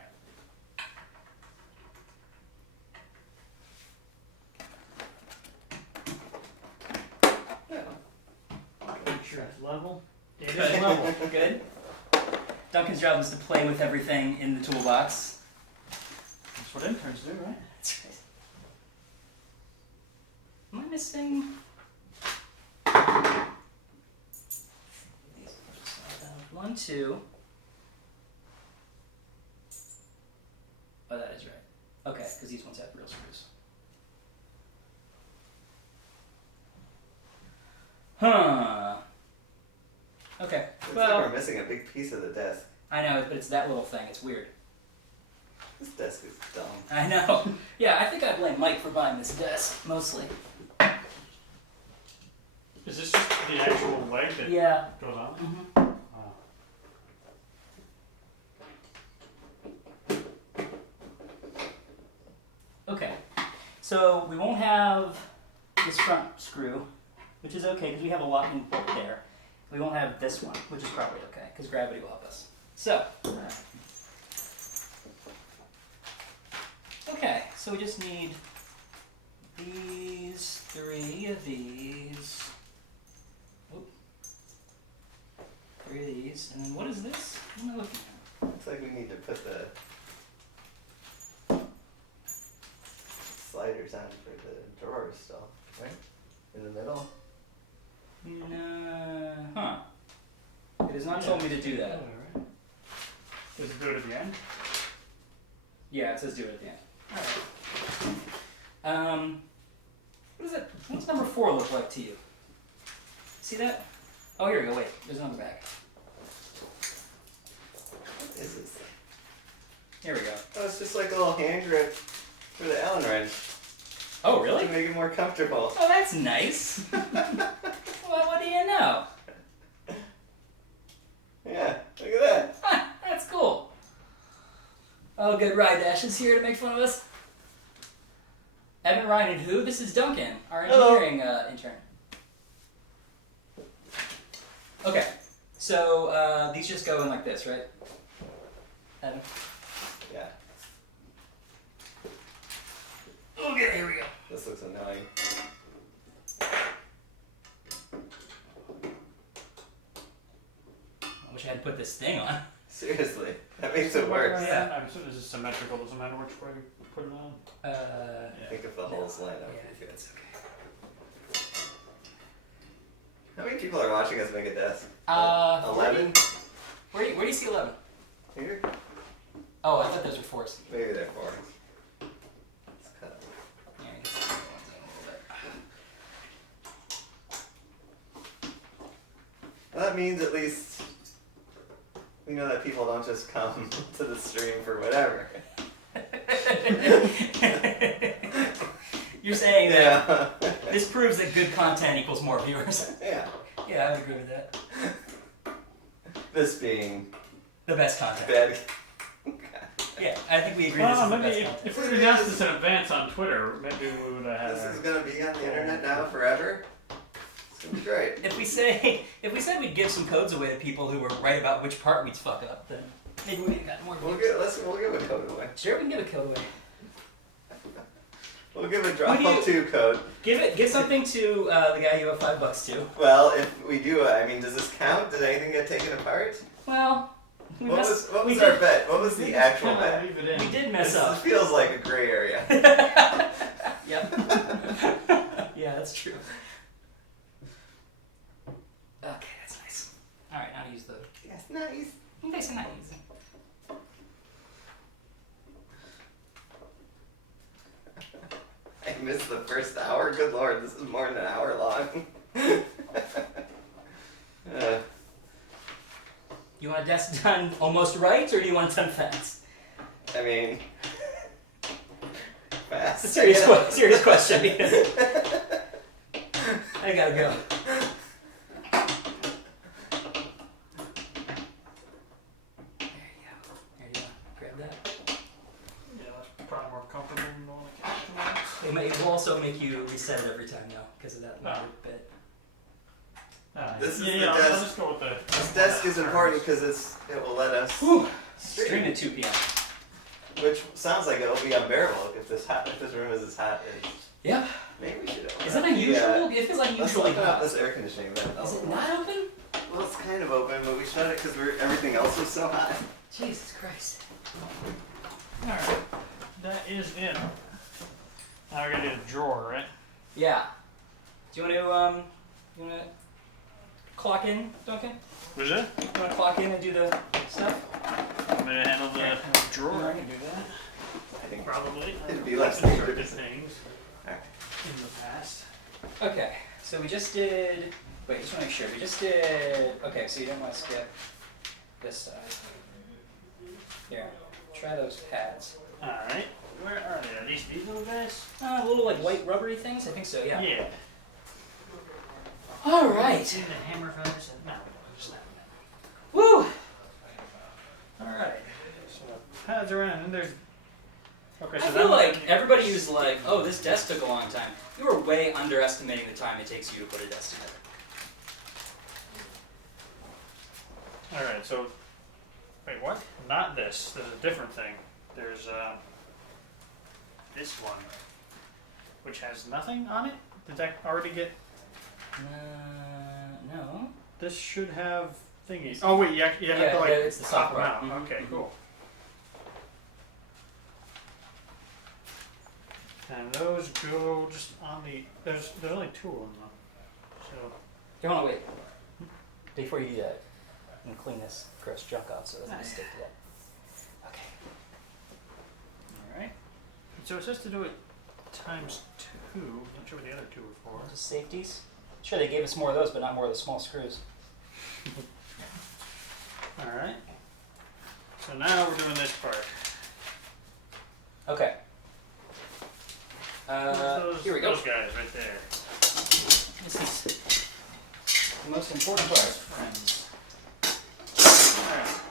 right. Make sure it's level. It is Good. level. Good. Duncan's job is to play with everything in the toolbox. That's what interns do, right? That's right. Am I missing? These are just all down. 1, 2. Oh, that is right. Okay, because these ones have real screws. Huh. Okay. Looks Well, like we're missing a big piece of the desk. I know, but it's that little thing. It's weird. This desk is dumb. I know. Yeah, I think I blame Mike for buying this desk, mostly. Is this just the actual leg that Yeah. goes on? Mm-hmm. Oh. Okay. So we won't have this front screw, which is okay because we have a locking bolt there. We won't have this one, which is probably okay because gravity will help us. So. Okay, so we just need these 3 of these. Oop. 3 of these, and then what is this? What am I looking at? Looks like we need to put the sliders on for the drawers still, right? In the middle. No, huh. It has not told me to do that. Does it do it at the end? Yeah, it says do it at the end. Alright. What is it? What's number 4 look like to you? See that? Oh, here we go. Wait, there's another bag. What is this? Here we go. Oh, it's just like a little hand grip for the Allen wrench Oh, to really? make it more comfortable. Oh, that's nice. Well, what do you know? Yeah, look at that. That's cool. Oh, good. Ryan Dash is here to make fun of us. Evan, Ryan, and who? This is Duncan, our Hello. engineering intern. Okay, so these just go in like this, right? Evan? Yeah, Okay, here we go. this looks annoying. I wish I had put this thing on. Seriously, that makes it worse. Yeah. I'm assuming this is symmetrical. Doesn't matter which way we put it on. I think if the holes line up. Yeah, I think that's okay. How many people are watching us make a desk? 11? 11? Where do you see 11? Here? Oh, I thought those were 4s. Maybe they're 4. Let's cut. Yeah, I can see the ones in a little bit. Well, that means at least we know that people don't just come to the stream for whatever. You're saying that Yeah. this proves that good content equals more viewers. Yeah. Yeah, I would agree with that. This being The best content. bad. Yeah, I think we agree Well, this is the maybe best content. if we announced this in advance on Twitter, maybe we would have This is had. gonna be on the internet now forever. It's gonna be great. If we said we'd give some codes away to people who were right about which part we'd fuck up, then maybe we'd have gotten more We'll views. give a code away. Sure, we can give a code away. We'll give a What drop do you- of 2 code. Give something to the guy you owe $5 to. Well, if we do, I mean, does this count? Did anything get taken apart? Well, we What messed- was we our did- bet? What was the actual bet? Leave it in. We did mess This up. feels like a gray area. Yep. Yeah, that's true. Okay, that's nice. All right, now to use the. Yes, nice. Nice and nice. I missed the first hour. Good lord, this is more than an hour long. You want a desk done almost right, or do you want it done fast? I mean, fast. It's a serious question because I gotta go. There you go. There you go. Grab that. Yeah, that's probably more comfortable than the one I can. It will also make you reset it every time, though, because of that little bit. This is yeah, the yeah, desk. I'll just go with the. This desk is important because it will let us Whew. stream, Stream at 2 p.m. which sounds like it'll be unbearable if this room is as hot as. Yeah. Maybe we should open Is it. that unusual? Yeah. It feels Let's unusually open up hot. this air conditioning vent. Is it not open? Well, it's kind of open, but we shut it because everything else was so hot. Jesus Christ. Alright, that is it. Now we're gonna do a drawer, right? Yeah. Do you want to clock in, Duncan? Was it? You want to clock in and do the stuff? I'm gonna handle the Yeah. drawer. I can do that. I think. Probably. It'd be less Certain dangerous. things Alright. in the past. Okay, so we just did. Wait, just want to make sure. We just did. Okay, so you don't want to skip this stuff. Here, try those pads. Alright. Where are they? Are these little guys? Little like white rubbery things. I think so. Yeah. Yeah. All right. See the hammer feathers? No, just that. Woo. Alright. So the pads around and there's. Okay, so I that feel one- like everybody who's like, "Oh, this desk took a long time." You are way underestimating the time it takes you to put a desk together. Alright, so. Wait, what? Not this. There's a different thing. There's this one, which has nothing on it. Did that already get? No. This should have thingies. Oh wait, you have to Yeah, like it's the pop them software. out. Mhm, Okay, mhm. cool. And those go just on the. There's only two of them though. So. You want to wait before you do that and clean this gross junk off so it doesn't Ah, stick to that. Okay. Alright. So it says to do it times 2. Not sure what the other two are for. Just safeties. Sure, they gave us more of those, but not more of the small screws. Alright. So now we're doing this part. Okay. Those, Here we go. Those guys right there. This is the most important part. Friends. Alright.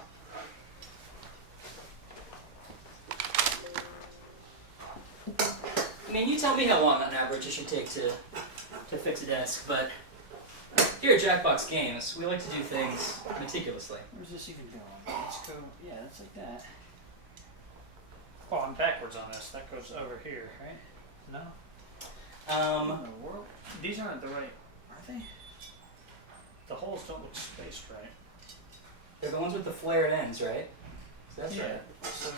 I mean, you tell me how long on average it should take to fix a desk, but here at Jackbox Games, we like to do things meticulously. Where's this even going? Let's go. Yeah, that's like that. Oh, I'm backwards on this. That goes over here, right? No? What in the world? These aren't the right. Are they? The holes don't look spaced right. They're the ones with the flared ends, right? So that's yeah. right. So.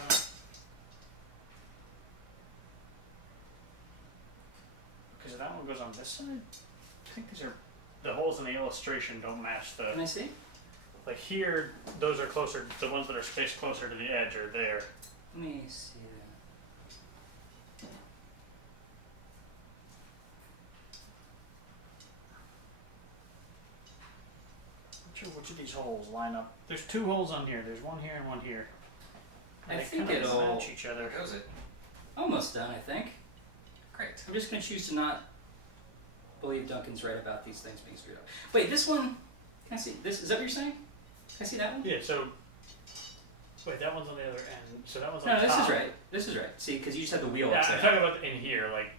Because that one goes on this side. I think these are. The holes in the illustration don't match the. Can I see? Like here, those are closer. The ones that are spaced closer to the edge are there. Let me see that. Not sure which of these holes line up. There's two holes on here. There's one here and one here. And I they think kinda it'll- match each other. There goes it. Almost done, I think. Great. I'm just going to choose to not believe Duncan's right about these things being screwed up. Wait, this one, can I see this? Is that what you're saying? Can I see that one? Yeah. So. Wait, that one's on the other end. So that one's No, on this top. is right. This is right. See, because you just have the wheel Yeah, upside I'm down. talking about in here, like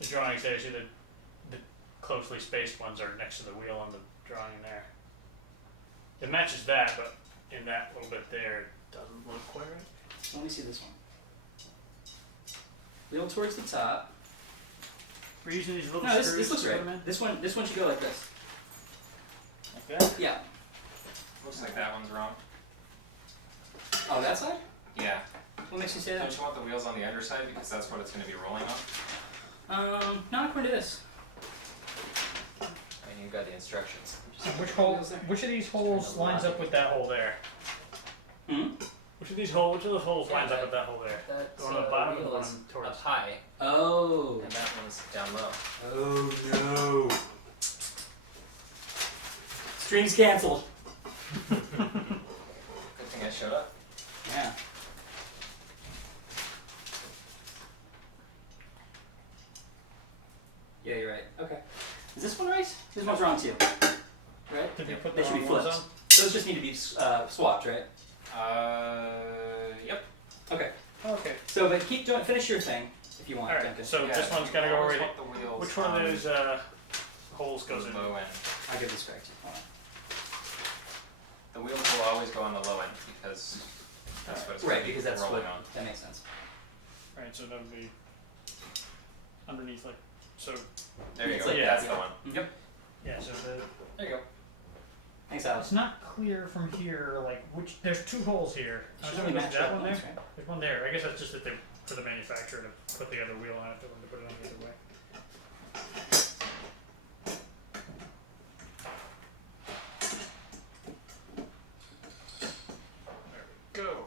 the drawing says you the closely spaced ones are next to the wheel on the drawing there. It matches that, but in that little bit there, it doesn't look quite right. Let me see this one. Wheel towards the top. We're using these little No, this screws looks to put right. them This one should go like this. in. Like that? Yeah. Looks like that one's wrong. Oh, that side? Yeah. What makes you say Don't that? you want the wheels on the underside because that's what it's going to be rolling on? Not according to this. And you've got the instructions. And which of these holes lines up with that hole there? Hmm? Which of these holes? Which of those holes Yeah, lines up that- with that hole there? That The one on the bottom or the wheel one is towards? up high, Oh. and that one's down low. Oh no. Stream's canceled. Good thing I showed up. Yeah. Yeah, you're right. Okay. Is this one right? This one's wrong too. Right? Did they put They the should be wrong ones flipped. on? Those just need to be swapped, right? Yep. Okay. Okay. So, but keep doing. Finish your thing if you want. All right. Duncan. So Yeah, this one's you gotta go always right. want the wheels Which one on of those holes goes the in? low end. I'll give this back to you. Hold on. The wheels will always go on the low end because that's what it's Right, gonna be because that's rolling what on. that makes sense. Right. So that would be underneath, like so. There you It's go. like That's that, the one. Yep. Yeah. So There you go. Thanks, Alex. it's not clear from here, like which. There's two holes here. I was Should only wondering, match is that up one there? once, right? There's one there. I guess that's just that they for the manufacturer to put the other wheel on it, to put it on the other way. There we go.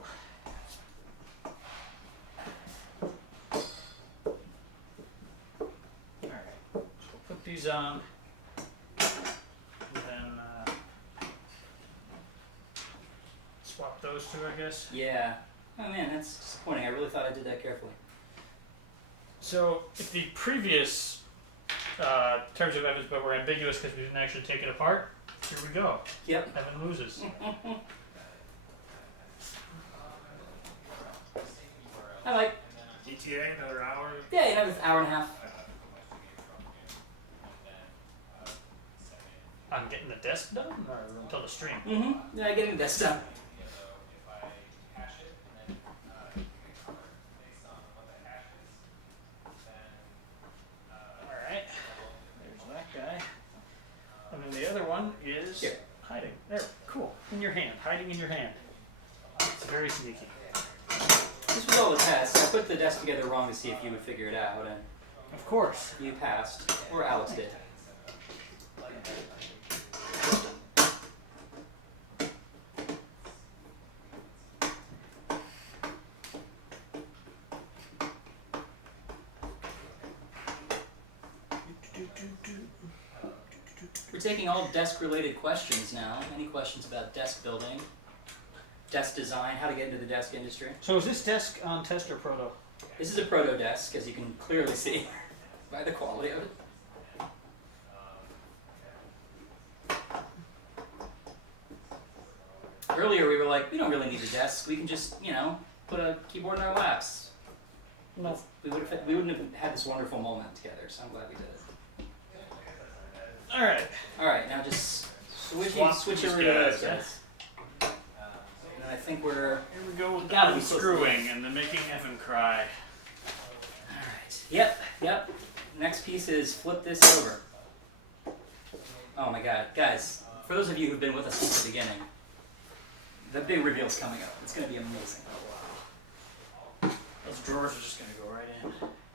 put these on. And then swap those two, I guess. Yeah. Oh man, that's disappointing. I really thought I did that carefully. So if the previous terms of evidence but were ambiguous because we didn't actually take it apart, here we go. Yep. Evan loses. I like. ETA, another hour. Yeah, you know, it's an hour and a half. I'm getting the desk done or until the stream? Mm-hmm. Yeah, getting this done. Alright. There's that guy. And then the other one is Here. hiding. There. Cool. In your hand. Hiding in your hand. It's very sneaky. This was all a test. I put the desk together wrong to see if you would figure it out, and Of course. you passed. Or Alex did. We're taking all desk-related questions now. Any questions about desk building, desk design, how to get into the desk industry? So is this desk on test or proto? This is a proto desk, as you can clearly see by the quality of it. Earlier we were like, we don't really need a desk. We can just, you know, put a keyboard in our laps. No. We wouldn't have had this wonderful moment together, so I'm glad we did it. Alright. All right, now just switch these over to guys, those guys. And I think we're Here we go with Gotta the be close to unscrewing and then making Evan cry. all right. Yep. Next piece is flip this over. Oh my God, guys! For those of you who've been with us since the beginning, the big reveal's coming up. It's going to be amazing. Those drawers are just gonna go right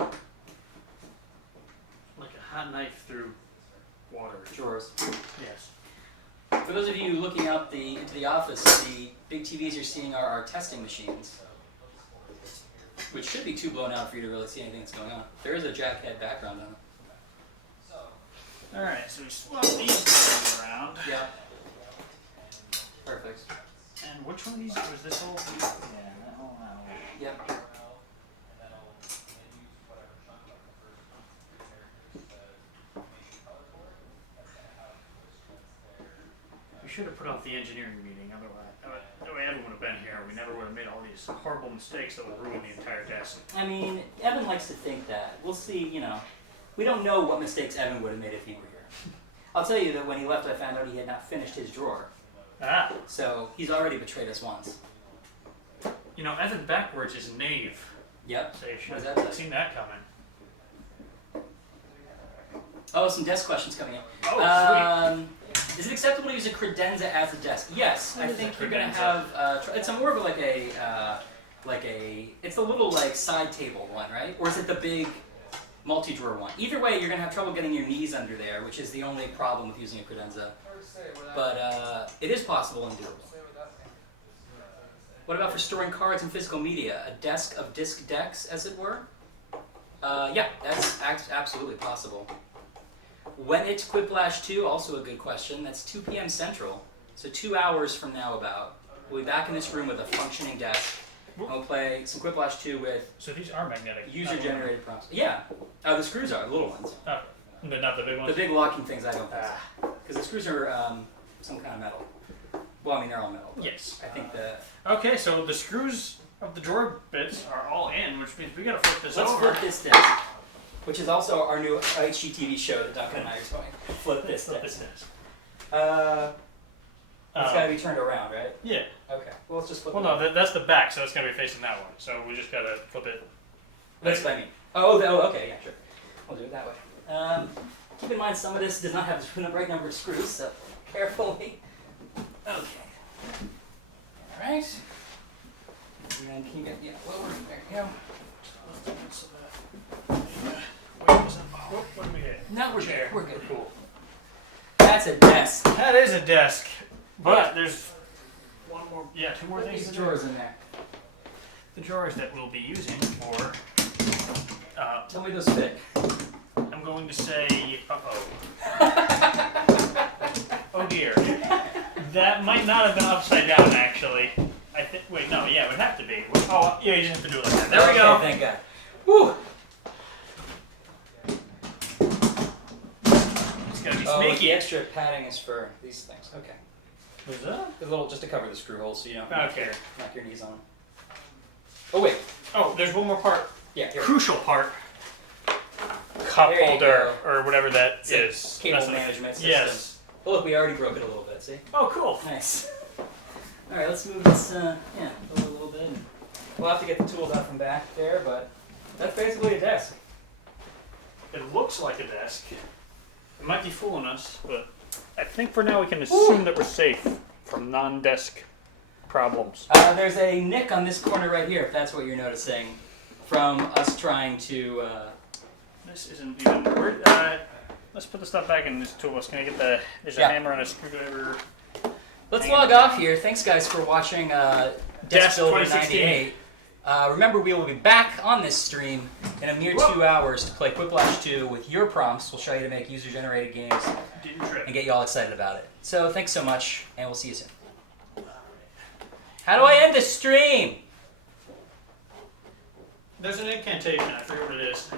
in. Like a hot knife through water. Drawers. Yes. For those of you looking out into the office, the big TVs you're seeing are our testing machines, which should be too blown out for you to really see anything that's going on. There is a jackhead background on it. Alright, so we swap these guys around. Yeah. Perfect. And which one of these was this whole? Yeah, that whole aisle. Yep. We should have put off the engineering meeting, otherwise Evan would have been here. We never would have made all these horrible mistakes that would ruin the entire desk. I mean, Evan likes to think that. We'll see, you know. We don't know what mistakes Evan would have made if he were here. I'll tell you that when he left, I found out he had not finished his drawer. Ah, So he's already betrayed us once. you know, Evan backwards is knave. Yep. So you should What does have that say? seen that coming. Oh, some desk questions coming in. Oh, Is it acceptable to use a credenza as a desk? Yes, What I is think a you're gonna credenza? have. It's a more of like a. It's the little like side table one, right? Or is it the big multi-drawer one? Either way, you're gonna have trouble getting your knees under there, which is the only problem with using a credenza. But it is possible and doable. What about for storing cards and physical media? A desk of disk decks, as it were? Yeah, that's absolutely possible. When it's Quiplash 2, also a good question. That's 2 p.m. Central, so 2 hours from now about. We'll be back in this room with a functioning desk. And we'll play some Quiplash 2 with so these are magnetic. user-generated prompts. Yeah, the screws are, the little ones. Oh, but not the big The ones. big locking things I don't think so. Because the screws are some kind of metal. Well, I mean, they're all metal. But Yes. I think the... Okay, so the screws of the drawer bits are all in, which means we gotta flip this Let's over. flip this desk, which is also our new HGTV show that Duncan and I are doing. Flip this Flip desk. this desk. It's got to be turned around, right? Yeah. Okay. Well, let's just flip Well, it. no, that's the back, so it's gonna be facing that one. So we just gotta flip it. That's what I mean. Oh, okay, yeah, sure. We'll do it that way. Keep in mind, some of this does not have the right number of screws, so carefully. Okay. All right. And then can you get lower? There you go. So oh, what do we get? No, we're Chair. good. We're good. Cool. That's a desk. That is a desk, but there's one more. Yeah, two more Put things. these in drawers in there. The drawers that we'll be using for. Tell me those fit. And I'm going to say, oh dear. That might not have been upside down, actually. I think. Wait, no, yeah, it would have to be. Oh, yeah, you just have to do it like that. There we go. Okay, thank God. Whew. It's gonna be Oh, the sneaky. extra padding is for these things. Okay. What's that? A little, just to cover the screw holes so you don't Okay. knock your knees on them. Oh, wait. Oh, there's one more part. Yeah, here. Crucial part. Cup There you holder, or whatever that It's a is. cable That's what- management system. Yes. Oh, look, we already broke it a little bit, see? Oh, cool. Nice. Alright, let's move this, over a little bit. We'll have to get the tools out from back there, but that's basically a desk. It looks like a desk. It might be fooling us, but I think for now we can assume that we're safe from non-desk problems. There's a nick on this corner right here, if that's what you're noticing, from us trying to, This isn't even. Let's put the stuff back in this toolbox. Can I get the? There's a Yeah. hammer and a screwdriver. Let's Hang on. log off here. Thanks, guys, for watching Desk Desk Builder 2016. 98. Remember, we will be back on this stream in a mere 2 hours to play Quiplash 2 with your prompts. We'll show you to make user-generated games Didn't trip. and get you all excited about it. So thanks so much, and we'll see you soon. How do I end the stream? There's an incantation. I forget what it is.